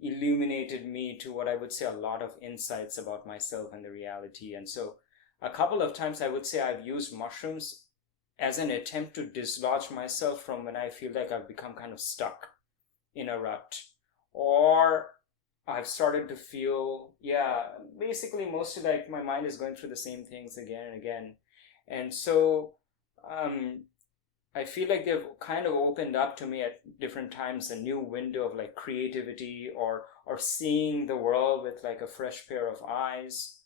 illuminated me to what I would say a lot of insights about myself and the reality. And so a couple of times I would say I've used mushrooms as an attempt to dislodge myself from when I feel like I've become kind of stuck in a rut, or I've started to feel, basically mostly my mind is going through the same things again and again. And so I feel like they've kind of opened up to me at different times a new window of creativity or seeing the world with a fresh pair of eyes.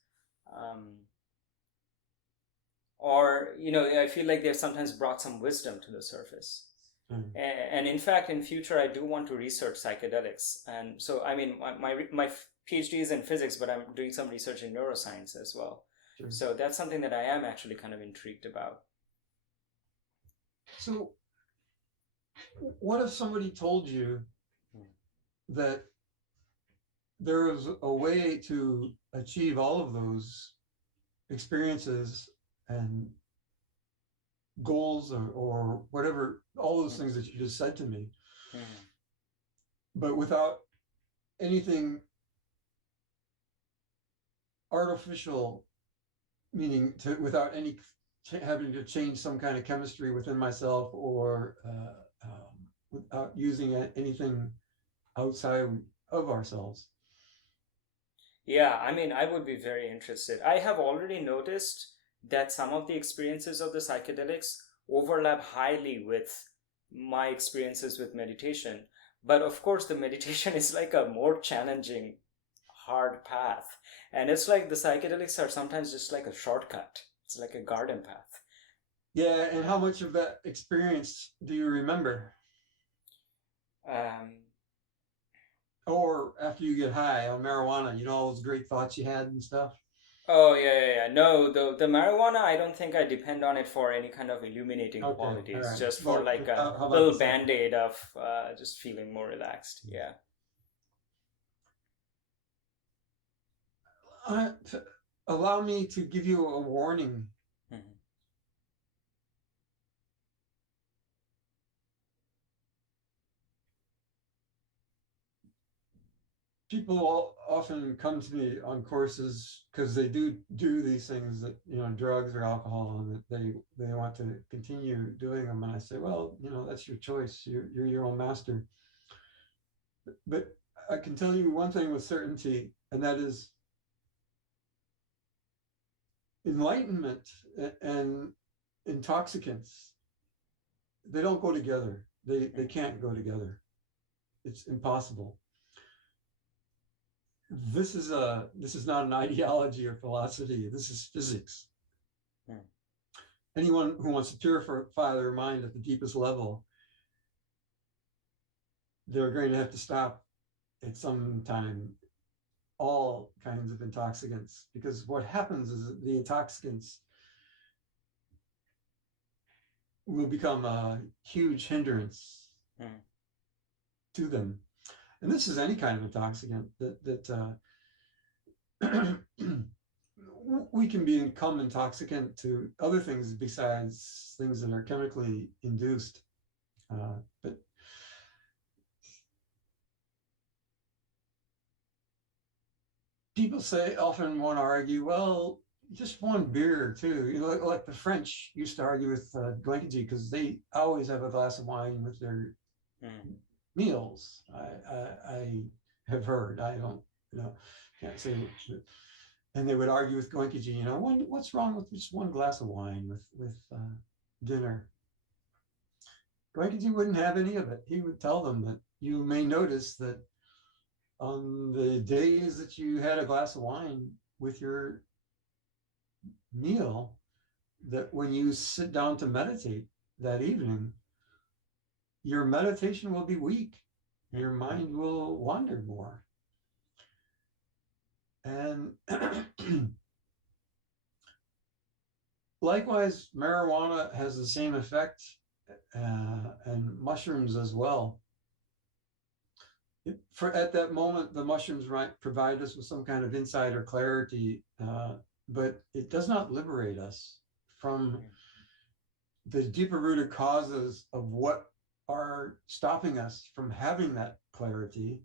Or I feel like they've sometimes brought some wisdom to the surface. And in fact, in future, I do want to research psychedelics. And so, I mean, my PhD is in physics, but I'm doing some research in neuroscience as well. Sure. So that's something that I am actually kind of intrigued about. So what if somebody told you that there is a way to achieve all of those experiences and goals or whatever, all those things that you just said to me, but without anything artificial, meaning without any having to change some kind of chemistry within myself or without using anything outside of ourselves? Yeah, I mean, I would be very interested. I have already noticed that some of the experiences of the psychedelics overlap highly with my experiences with meditation. But of course, the meditation is like a more challenging, hard path. And it's like the psychedelics are sometimes just like a shortcut. It's like a garden path. Yeah, and how much of that experience do you remember? Um, Or after you get high on marijuana, all those great thoughts you had and stuff? oh, yeah. No, the marijuana, I don't think I depend on it for any kind of illuminating Okay, all qualities. right. Just for Well, like a how about the little psych? band-aid of just feeling more relaxed. Yeah. Uh, Allow me to give you a warning. Mhm. People often come to me on courses because they do these things that, drugs or alcohol, and that they want to continue doing them. And I say, well, that's your choice. You're your own master. But I can tell you one thing with certainty, and that is enlightenment and intoxicants. They don't go together. They can't go together. It's impossible. This is not an ideology or philosophy. This is physics. Hmm. Anyone who wants to purify their mind at the deepest level, they're going to have to stop at some time all kinds of intoxicants, because what happens is that the intoxicants will become a huge hindrance Hmm. to them. And this is any kind of intoxicant that we can become intoxicant to other things besides things that are chemically induced. But people often want to argue, well, just one beer too. Like the French used to argue with Goenka because they always have a glass of wine with their meals. I have heard. I don't, can't say which. And they would argue with Goenka, what's wrong with just one glass of wine with dinner? Goenka wouldn't have any of it. He would tell them that you may notice that on the days that you had a glass of wine with your meal, that when you sit down to meditate that evening, your meditation will be weak. Your mind will wander more. And likewise, marijuana has the same effect, and mushrooms as well. At that moment, the mushrooms might provide us with some kind of insight or clarity, but it does not liberate us from the deeper rooted causes of what are stopping us from having that clarity.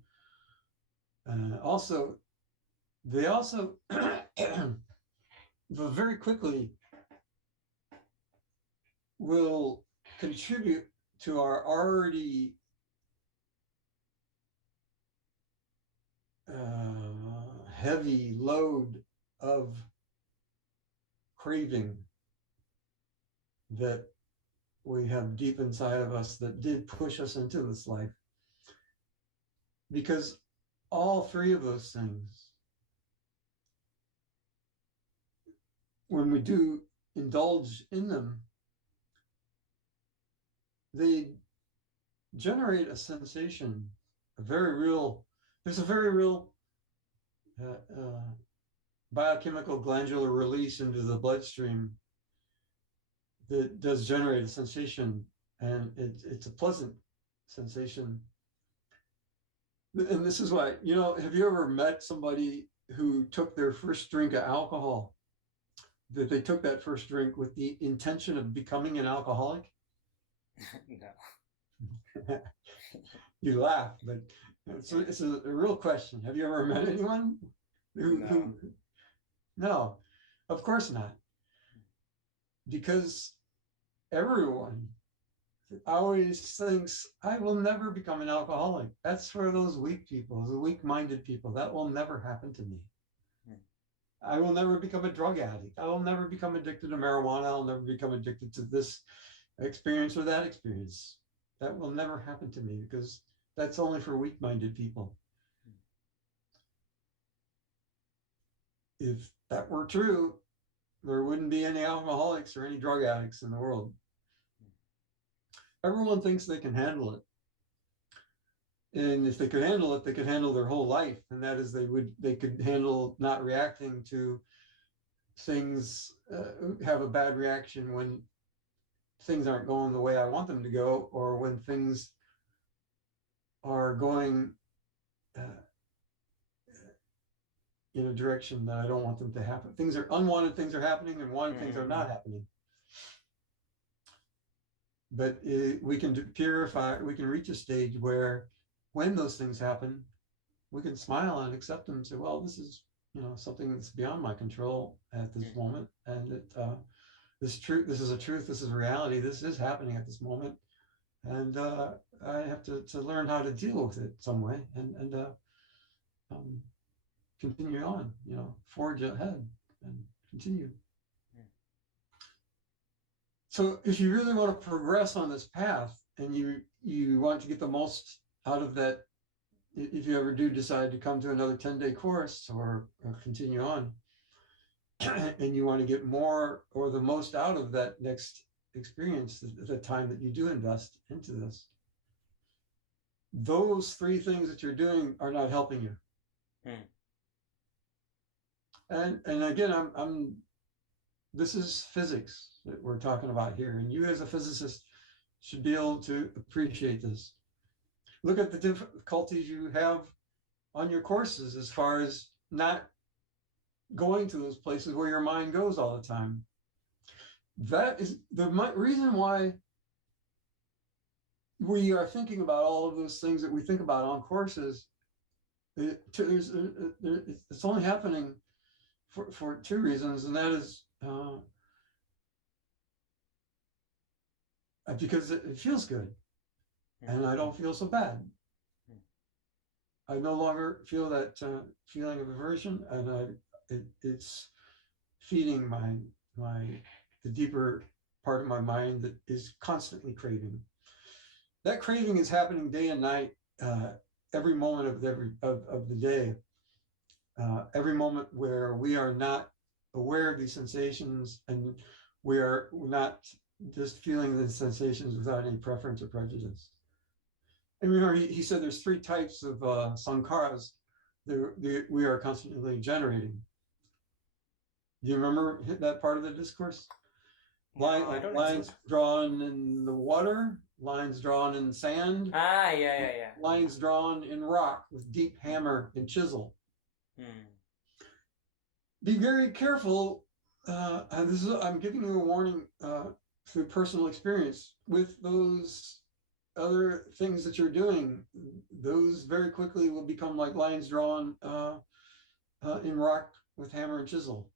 Also, they also very quickly will contribute to our already heavy load of craving that we have deep inside of us that did push us into this life. Because all three of those things, when we do indulge in them, they generate a sensation, there's a very real biochemical glandular release into the bloodstream that does generate a sensation, and it's a pleasant sensation. And this is why, have you ever met somebody who took their first drink of alcohol, that they took that first drink with the intention of becoming an alcoholic? No. You laugh, but it's a real question. Have you ever met anyone who no, of course not. Because everyone always thinks, I will never become an alcoholic. That's for those weak people, the weak-minded people. That will never happen to me. I will never become a drug addict. I will never become addicted to marijuana. I'll never become addicted to this experience or that experience. That will never happen to me, because That's only for weak-minded people. If that were true, there wouldn't be any alcoholics or any drug addicts in the world. Everyone thinks they can handle it. And if they could handle it, they could handle their whole life. And that is, they could handle not reacting to things, have a bad reaction when things aren't going the way I want them to go, or when things are going in a direction that I don't want them to happen. Things are unwanted, things are happening, and wanted things are not happening. But we can purify, we can reach a stage where when those things happen, we can smile and accept them and say, well, this is, something that's beyond my control at this moment. And this is a truth, this is a reality, this is happening at this moment. And I have to learn how to deal with it some way and continue on, forge ahead and continue. So if you really want to progress on this path and you want to get the most out of that, if you ever do decide to come to another 10-day course or continue on, and you want to get more or the most out of that next experience, the time that you do invest into this, those three things that you're doing are not helping you. And again, this is physics that we're talking about here, and you as a physicist should be able to appreciate this. Look at the difficulties you have on your courses as far as not going to those places where your mind goes all the time. That is the reason why we are thinking about all of those things that we think about on courses. It's only happening for two reasons, and that is because it feels good, and I don't feel so bad. I no longer feel that feeling of aversion, and it's feeding the deeper part of my mind that is constantly craving. That craving is happening day and night, every moment of the day. Every moment where we are not aware of these sensations, and we're not just feeling the sensations without any preference or prejudice. And remember, he said there's three types of sankharas we are constantly generating. Do you remember that part of the discourse? Lines drawn in the water, lines drawn in sand. Yeah. Lines drawn in rock with deep hammer and chisel. Be very careful. And I'm giving you a warning through personal experience with those other things that you're doing. Those very quickly will become like lines drawn in rock with hammer and chisel.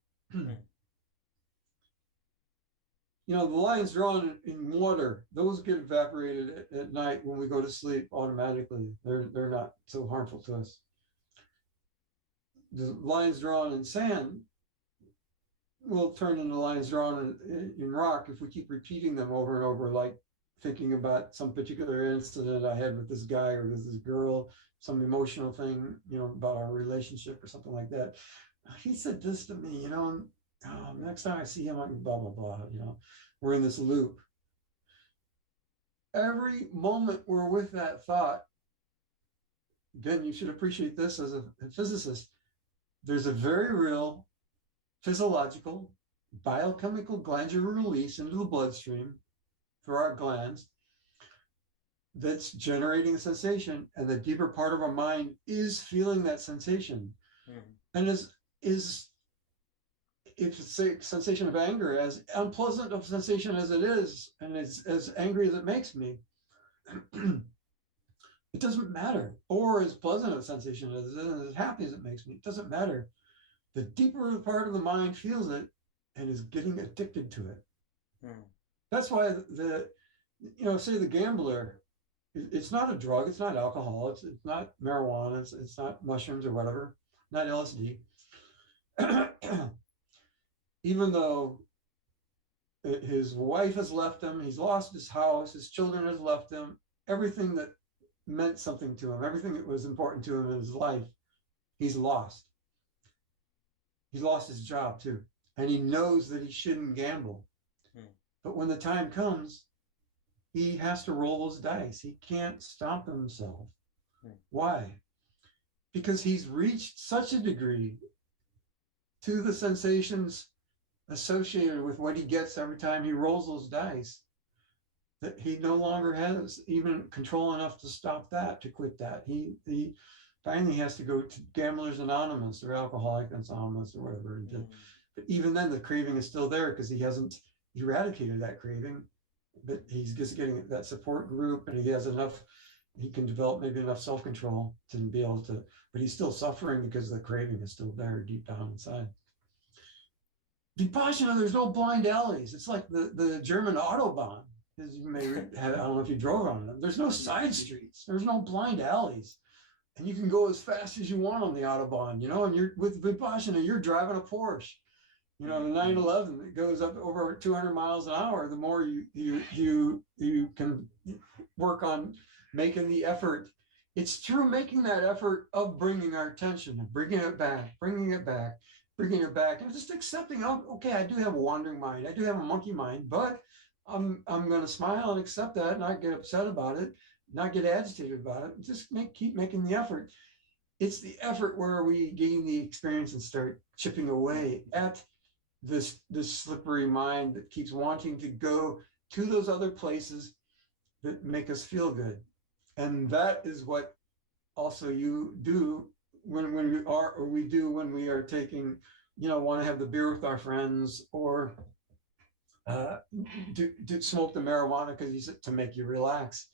The lines drawn in water, those get evaporated at night when we go to sleep automatically. They're not so harmful to us. The lines drawn in sand will turn into lines drawn in rock if we keep repeating them over and over, like thinking about some particular incident I had with this guy or with this girl, some emotional thing, about our relationship or something like that. He said this to me, next time I see him, I can blah, blah, blah, we're in this loop. Every moment we're with that thought, again, you should appreciate this as a physicist. There's a very real physiological, biochemical glandular release into the bloodstream through our glands that's generating a sensation, and the deeper part of our mind is feeling that sensation. And if it's a sensation of anger, as unpleasant of sensation as it is, and as angry as it makes me, it doesn't matter. Or as pleasant a sensation as it is, and as happy as it makes me, it doesn't matter. The deeper part of the mind feels it and is getting addicted to it. That's why say the gambler, it's not a drug, it's not alcohol, it's not marijuana, it's not mushrooms or whatever, not LSD. Even though his wife has left him, he's lost his house, his children has left him, everything that meant something to him, everything that was important to him in his life, he's lost. He's lost his job too. And he knows that he shouldn't gamble. But when the time comes, he has to roll those dice. He can't stop himself. Why? Because he's reached such a degree to the sensations associated with what he gets every time he rolls those dice that he no longer has even control enough to stop that, to quit that. He finally has to go to Gamblers Anonymous or Alcoholics Anonymous or whatever. But even then, the craving is still there because he hasn't eradicated that craving. But he's just getting that support group, and he has enough. He can develop maybe enough self-control to be able to. But he's still suffering because the craving is still there deep down inside. Vipassana, there's no blind alleys. It's like the German Autobahn. As you may have, I don't know if you drove on them. There's no side streets. There's no blind alleys. And you can go as fast as you want on the Autobahn, you know, and you're with Vipassana, you're driving a Porsche. You know, the 911 that goes up over 200 miles an hour, the more you can work on making the effort. It's through making that effort of bringing our attention and bringing it back, and just accepting, oh, okay, I do have a wandering mind. I do have a monkey mind, but I'm going to smile and accept that, not get upset about it, not get agitated about it. Just keep making the effort. It's the effort where we gain the experience and start chipping away at this slippery mind that keeps wanting to go to those other places that make us feel good. And that is what also you do when we are taking, you know, want to have the beer with our friends, or do smoke the marijuana because to make you relax.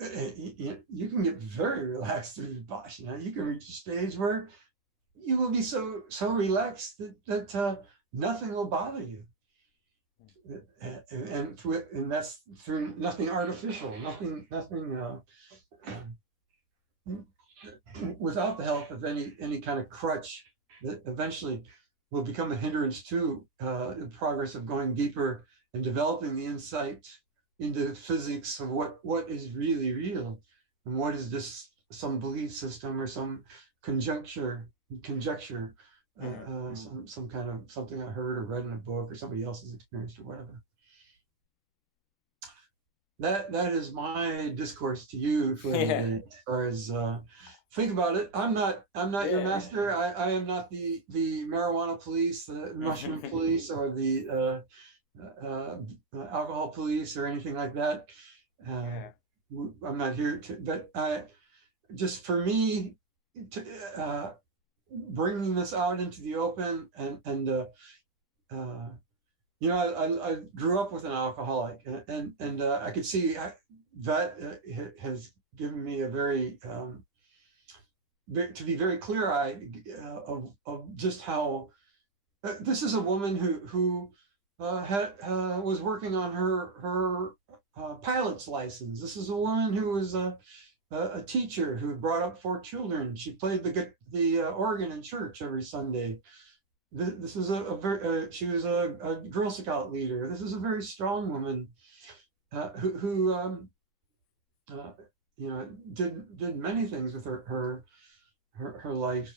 You can get very relaxed through Vipassana. You can reach a stage where you will be so relaxed that nothing will bother you, and that's through nothing artificial, nothing without the help of any kind of crutch that eventually will become a hindrance to the progress of going deeper and developing the insight into physics of what is really real and what is just some belief system or some conjecture, some kind of something I heard or read in a book or somebody else's experienced or whatever. That is my discourse to you for as far as think about it. I'm not your master. I am not the marijuana police, the mushroom police, or the alcohol police or anything like that. I'm not here to, but just for me, bringing this out into the open and you know, I grew up with an alcoholic, and I could see that has given me a very to be very clear-eyed of just how this is a woman who was working on her pilot's license. This is a woman who was a teacher who brought up 4 children. She played the organ in church every Sunday. This is she was a Girl Scout leader. This is a very strong woman who you know, did many things with her life,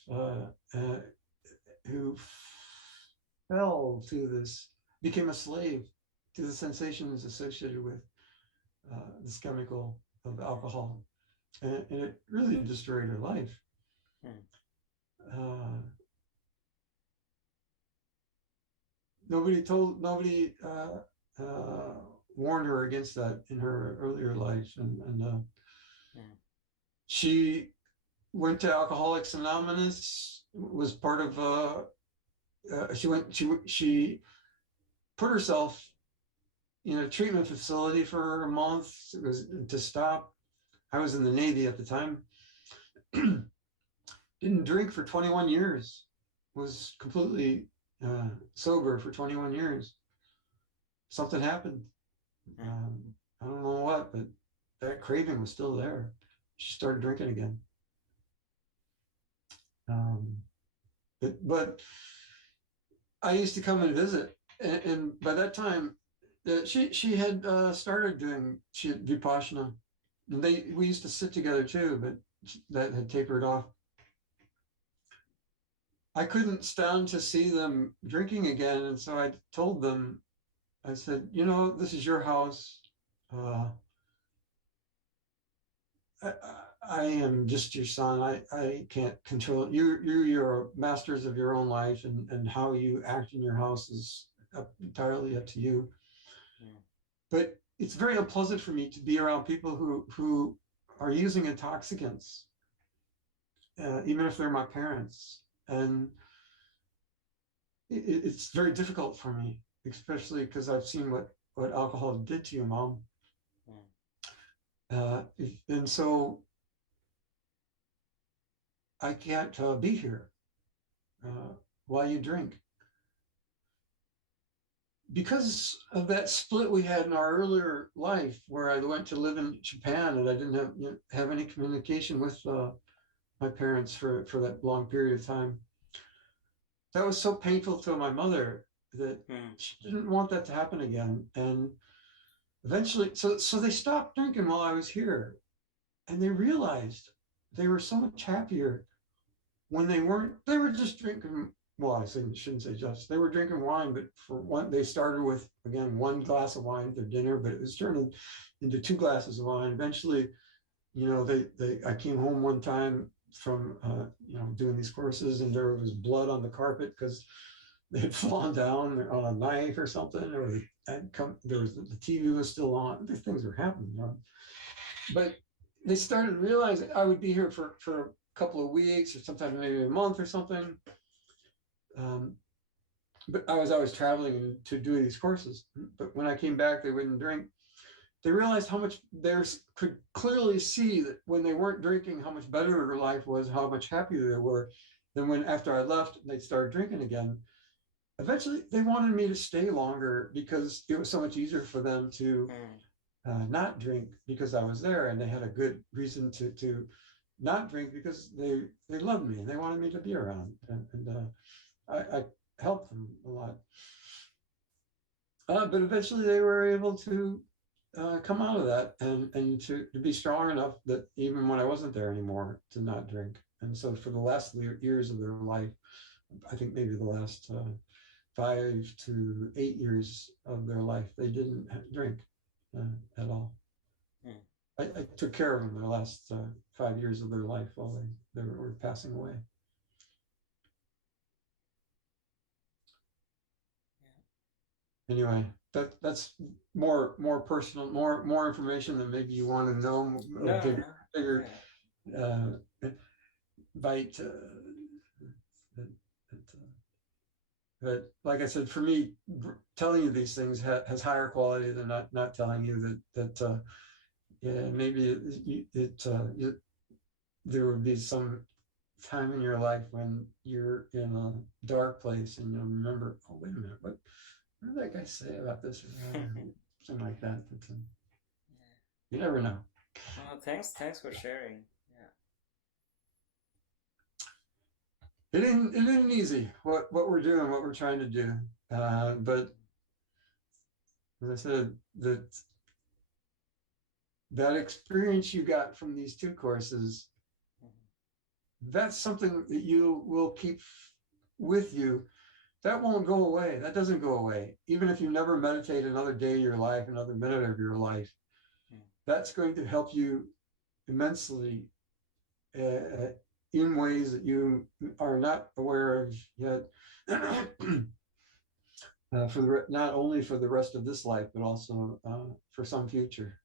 who fell to this, became a slave to the sensations associated with this chemical of alcohol, and it really destroyed her life. Nobody warned her against that in her earlier life, and she went to Alcoholics Anonymous. Was part of she put herself in a treatment facility for a month. It was to stop. I was in the Navy at the time. Didn't drink for 21 years. Was completely sober for 21 years. Something happened. I don't know what, but that craving was still there. She started drinking again. But I used to come and visit, and by that time, she had started doing Vipassana, we used to sit together too, but that had tapered off. I couldn't stand to see them drinking again, and so I told them, I said, this is your house. I am just your son. I can't control it. You're masters of your own life, and how you act in your house is entirely up to you. Yeah. But it's very unpleasant for me to be around people who are using intoxicants, even if they're my parents. And it's very difficult for me, especially because I've seen what alcohol did to you, Mom. And so I can't be here while you drink. Because of that split we had in our earlier life, where I went to live in Japan and I didn't have any communication with my parents for that long period of time. That was so painful to my mother that she didn't want that to happen again. And eventually, so they stopped drinking while I was here, and they realized they were so much happier when they were just drinking. Well, I shouldn't say just. They were drinking wine, but for one, they started with, again, one glass of wine for dinner, but it was turning into 2 glasses of wine. Eventually, I came home one time from, doing these courses, and there was blood on the carpet because they had fallen down on a knife or something, or the TV was still on. These things were happening. But they started realizing I would be here for a couple of weeks, or sometimes maybe a month or something. But I was always traveling to do these courses. But when I came back, they wouldn't drink. They realized how much could clearly see that when they weren't drinking, how much better their life was, how much happier they were than when after I left, they started drinking again. Eventually, they wanted me to stay longer because it was so much easier for them to not drink because I was there, and they had a good reason to not drink because they loved me and they wanted me to be around, and I helped them a lot. But eventually they were able to come out of that and to be strong enough that even when I wasn't there anymore, to not drink. And so for the last years of their life, I think maybe the last 5 to 8 years of their life, they didn't drink at all. I took care of them the last 5 years of their life while they were passing away. Anyway, that's more personal, more information than maybe you want to know. Bigger bite. But like I said, for me, telling you these things has higher quality than not telling you that maybe there would be some time in your life when you're in a dark place and you'll remember, oh, wait a minute, what did that guy say about this? Something like that. You never know. Well, thanks for sharing. It isn't easy what we're doing, what we're trying to do. But as I said, that experience you got from these 2 courses, that's something that you will keep with you. That won't go away. That doesn't go away. Even if you never meditate another day of your life, another minute of your life, that's going to help you immensely in ways that you are not aware of yet. Not only for the rest of this life, but also for some future.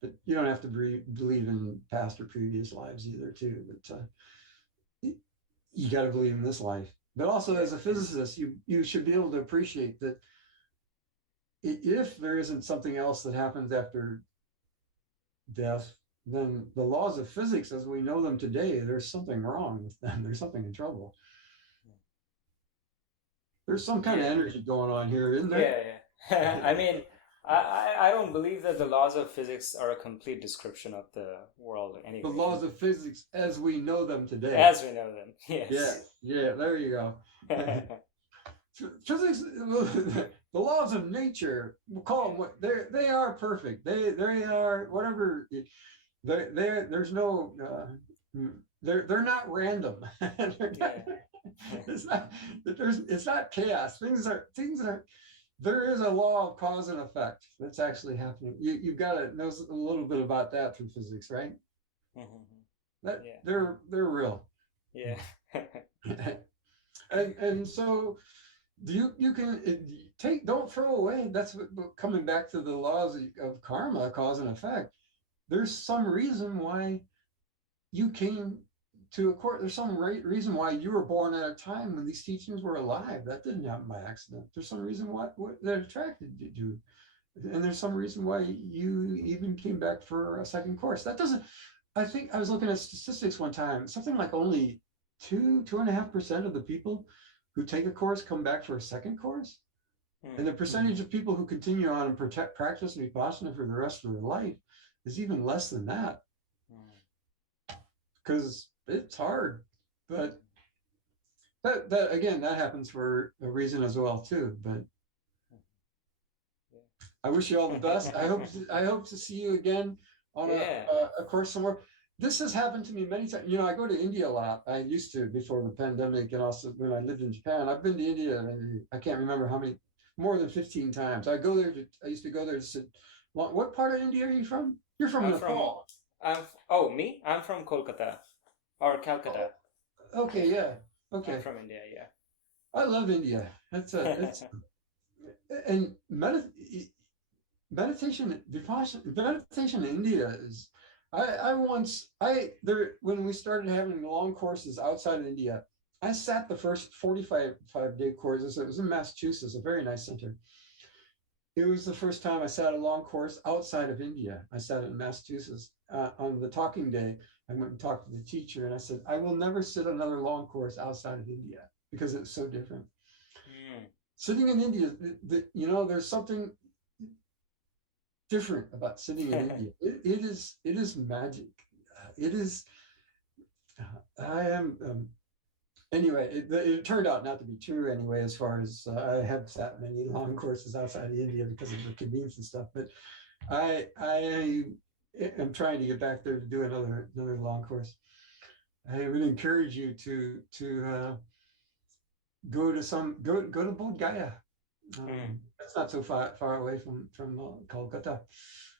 But you don't have to believe in past or previous lives either, too. But you got to believe in this life. But also, as a physicist, you should be able to appreciate that if there isn't something else that happens after death, then the laws of physics as we know them today, there's something wrong with them. There's something in trouble. There's some kind of energy going on here, isn't there? Yeah. I mean, I don't believe that the laws of physics are a complete description of the world anyway. The laws of physics as we know them today. As we know them, yes. Yeah, there you go. physics, the laws of nature, we'll call them what they are perfect. They are whatever. There's no they're not random. They're not, it's not it's not chaos. Things are there is a law of cause and effect that's actually happening. You've got to know a little bit about that through physics, right? That they're real. Yeah. And so you can don't throw away. That's what, coming back to the laws of karma, cause and effect. There's some reason why you came to a court. There's some reason why you were born at a time when these teachings were alive. That didn't happen by accident. There's some reason why that attracted you, and there's some reason why you even came back for a second course. That doesn't. I think I was looking at statistics one time. Something like only 2.5% of the people who take a course come back for a second course, and the percentage of people who continue on and practice Vipassana for the rest of their life is even less than that. Because it's hard, but that again, that happens for a reason as well too. But I wish you all the best. I hope to see you again on a course somewhere. This has happened to me many times. You know, I go to India a lot. I used to before the pandemic, and also when I lived in Japan. I've been to India, and I can't remember how many, more than 15 times. I used to go there to sit. What part of India are you from? You're from Nepal. Me? I'm from Kolkata or Calcutta. Oh, okay, yeah. Okay. I'm from India, yeah. I love India. It's and meditation, meditation in India is. When we started having long courses outside of India, I sat the first 45-day courses. It was in Massachusetts, a very nice center. It was the first time I sat a long course outside of India. I sat in Massachusetts on the talking day. I went and talked to the teacher, and I said, I will never sit another long course outside of India because it's so different. Sitting in India, there's something different about sitting in India. It is magic. It is. I am. Anyway, it turned out not to be true anyway, as far as I have sat many long courses outside of India because of the convenience and stuff. But I am trying to get back there to do another long course. I would encourage you to go to Bodh Gaya. That's not so far away from Kolkata.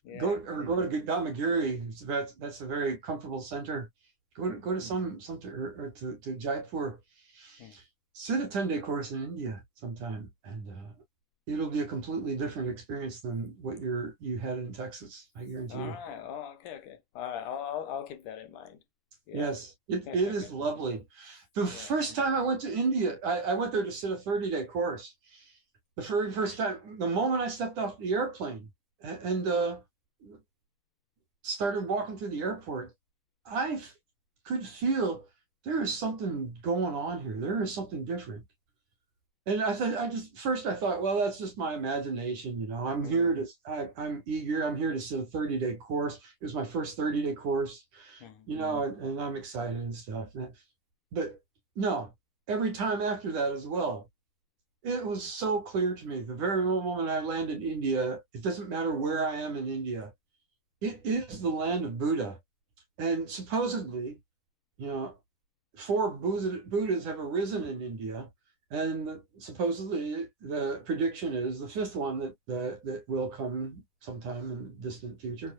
Yeah. Go to Dhamma. That's a very comfortable center. Go to some center or to Jaipur. Sit a 10-day course in India sometime, and it'll be a completely different experience than what you had in Texas. I guarantee you. All right. Oh, okay. All right. I'll keep that in mind. Yeah. Yes, it is lovely. The first time I went to India, I went there to sit a 30-day course. The very first time, the moment I stepped off the airplane and started walking through the airport, I could feel there is something going on here. There is something different. And I thought, well, that's just my imagination. I'm here I'm eager. I'm here to sit a 30-day course. It was my first 30-day course, and I'm excited and stuff. But no, every time after that as well, it was so clear to me. The very moment I landed in India, it doesn't matter where I am in India. It is the land of Buddha. And supposedly, 4 Buddhas have arisen in India. And supposedly the prediction is the 5th one that will come sometime in the distant future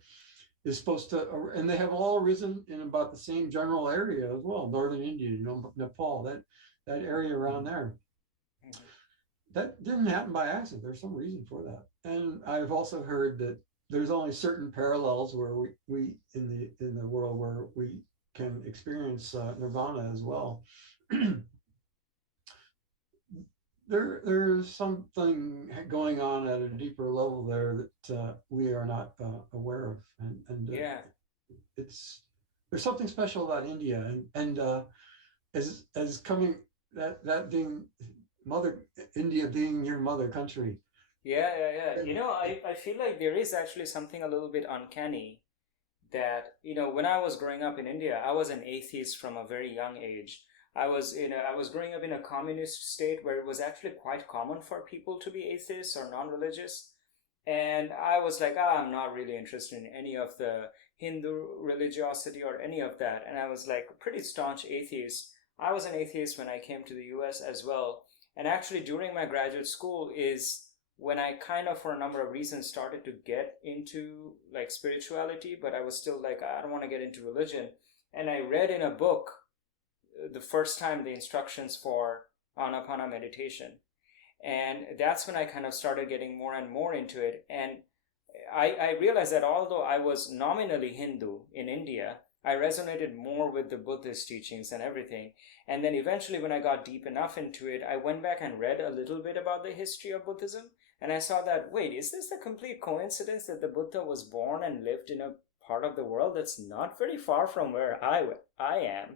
is supposed to, and they have all arisen in about the same general area as well, northern India, Nepal, that area around there. That didn't happen by accident. There's some reason for that. And I've also heard that there's only certain parallels where we in the world where we can experience nirvana as well. There's something going on at a deeper level there that we are not aware of, and there's something special about India, and as coming that being India being your mother country. Yeah. I feel like there is actually something a little bit uncanny that, when I was growing up in India, I was an atheist from a very young age. I was growing up in a communist state where it was actually quite common for people to be atheists or non-religious. And I was like, I'm not really interested in any of the Hindu religiosity or any of that. And I was like a pretty staunch atheist. I was an atheist when I came to the US as well. And actually, during my graduate school is when I kind of, for a number of reasons, started to get into like spirituality, but I was still like, I don't want to get into religion. And I read in a book the first time the instructions for Anapana meditation. And that's when I kind of started getting more and more into it. And I realized that although I was nominally Hindu in India, I resonated more with the Buddhist teachings and everything. And then eventually, when I got deep enough into it, I went back and read a little bit about the history of Buddhism. And I saw that, wait, is this a complete coincidence that the Buddha was born and lived in a part of the world that's not very far from where I am?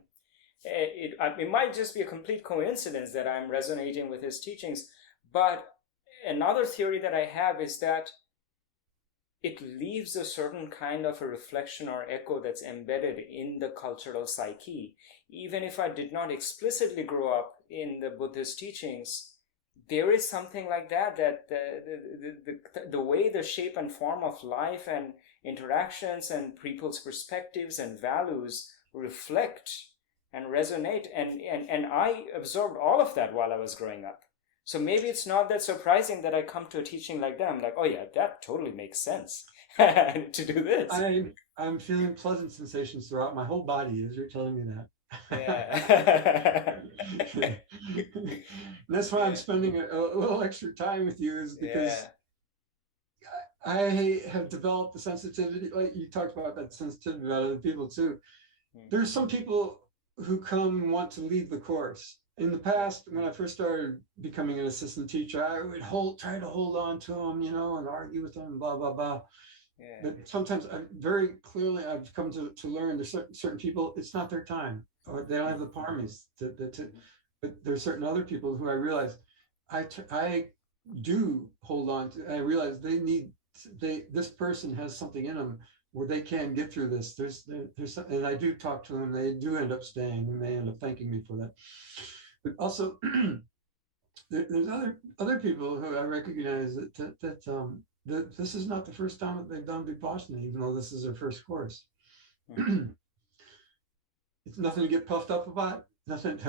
It might just be a complete coincidence that I'm resonating with his teachings. But another theory that I have is that it leaves a certain kind of a reflection or echo that's embedded in the cultural psyche. Even if I did not explicitly grow up in the Buddhist teachings, there is something like that, that the way the shape and form of life and interactions and people's perspectives and values reflect and resonate. And I absorbed all of that while I was growing up. So maybe it's not that surprising that I come to a teaching like that. I'm like, oh yeah, that totally makes sense to do this. I'm feeling pleasant sensations throughout my whole body as you're telling me that. Yeah. That's why I'm spending a little extra time with you, is because I have developed the sensitivity, like you talked about that sensitivity about other people too. There's some people who come and want to leave the course. In the past, when I first started becoming an assistant teacher, I would try to hold on to them, and argue with them, blah, blah, blah. Yeah. But sometimes I've come to learn there's certain people, it's not their time, or they don't have the parmis but there's certain other people who I realize I do hold on to. I realize this person has something in them where they can get through this. There's and I do talk to them. They do end up staying, and they end up thanking me for that. But also, there's other people who I recognize that this is not the first time that they've done Vipassana, even though this is their first course. It's nothing to get puffed up about. Nothing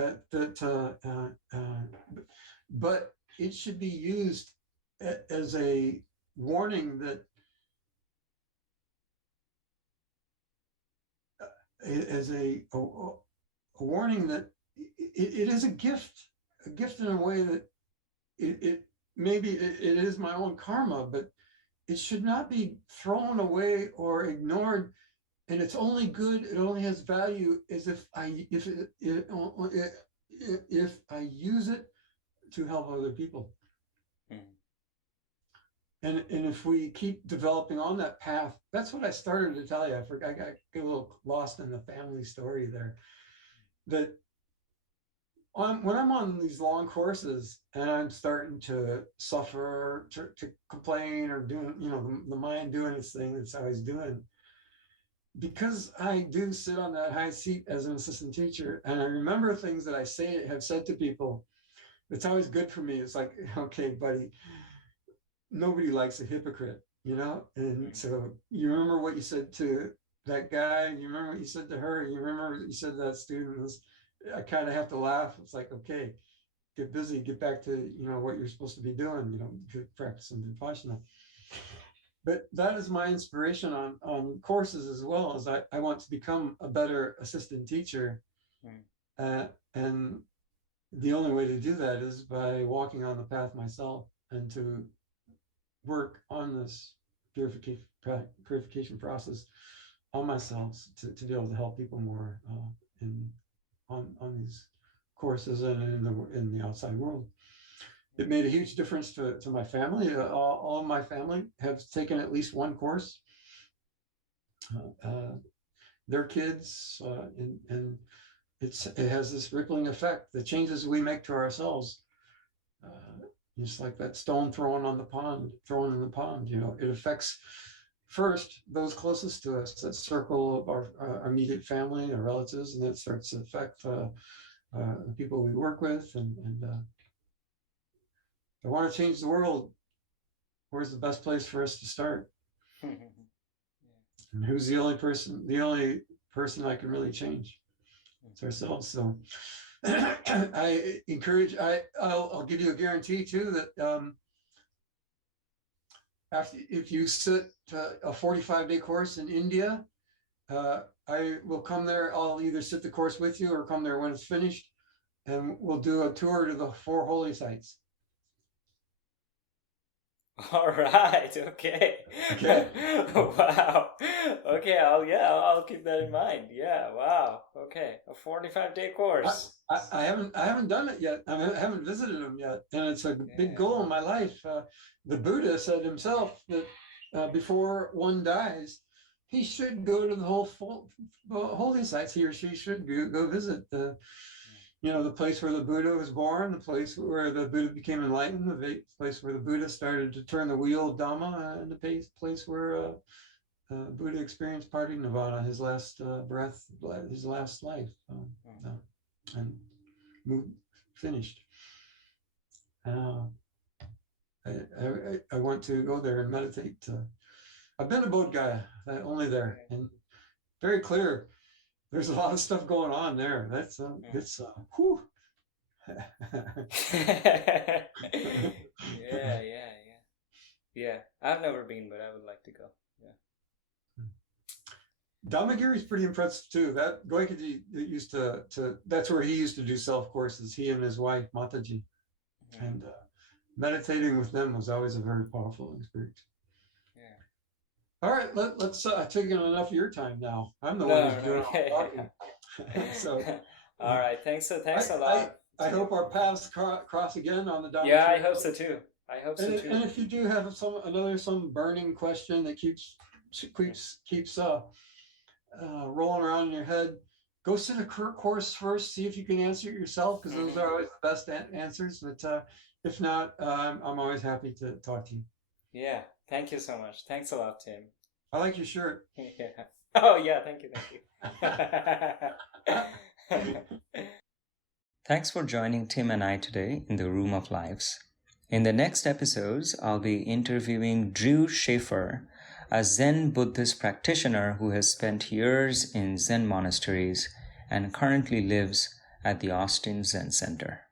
but it should be used as a warning that. As a warning that it is a gift in a way that it maybe it is my own karma, but it should not be thrown away or ignored. And it's only good, it only has value as if I use it to help other people. And if we keep developing on that path, that's what I started to tell you. I forgot, I got a little lost in the family story there. That when I'm on these long courses and I'm starting to suffer, to complain, or doing, the mind doing its thing that's always doing, because I do sit on that high seat as an assistant teacher, and I remember things that I have said to people, it's always good for me. It's like, okay, buddy, nobody likes a hypocrite, and so you remember what you said to that guy, you remember what you said to her, you remember what you said to that student. I kind of have to laugh. It's like, okay, get busy, get back to what you're supposed to be doing, practicing Vipassana. But that is my inspiration on courses as well, as I want to become a better assistant teacher. And the only way to do that is by walking on the path myself, and to work on this purification process on myself to be able to help people more on these courses and in the outside world. It made a huge difference to my family. All of my family have taken at least one course. Their kids, and it has this rippling effect. The changes we make to ourselves, just like that stone thrown in the pond, it affects first those closest to us, that circle of our immediate family, our relatives, and that starts to affect the people we work with, and I want to change the world. Where's the best place for us to start? And who's the only person I can really change? It's ourselves. So I encourage, I'll give you a guarantee too that if you sit a 45-day course in India, I will come there. I'll either sit the course with you or come there when it's finished, and we'll do a tour to the 4 holy sites. All right. Okay. Okay. Wow. Okay. I'll keep that in mind. Yeah. Wow. Okay. A 45-day course. I haven't done it yet. I haven't visited them yet, and it's a big goal in my life. The Buddha said himself that before one dies, he should go to the whole holy sites. He or she should go visit the place where the Buddha was born, the place where the Buddha became enlightened, the place where the Buddha started to turn the wheel of Dhamma, and the place where Buddha experienced parinirvana, his last breath, his last life, and finished. I want to go there and meditate. I've been to Bodh Gaya, only there, and very clear. There's a lot of stuff going on there. That's it's whew. Yeah. I've never been, but I would like to go. Yeah. Dhammagiri is pretty impressive too. That Goenka used to that's where he used to do self courses. He and his wife Mataji, and meditating with them was always a very powerful experience. All right, let's take enough of your time now. I'm the one who's doing all the talking. So, all right, thanks a lot. I hope our paths cross again on the Dhamma. Yeah, I hope so too. And if you do have some burning question that keeps rolling around in your head, go sit a course first. See if you can answer it yourself, because those are always the best answers. But if not, I'm always happy to talk to you. Yeah. Thank you so much. Thanks a lot, Tim. I like your shirt. Yeah. Oh, yeah. Thank you. Thanks for joining Tim and I today in the Room of Lives. In the next episodes, I'll be interviewing Drew Schaefer, a Zen Buddhist practitioner who has spent years in Zen monasteries and currently lives at the Austin Zen Center.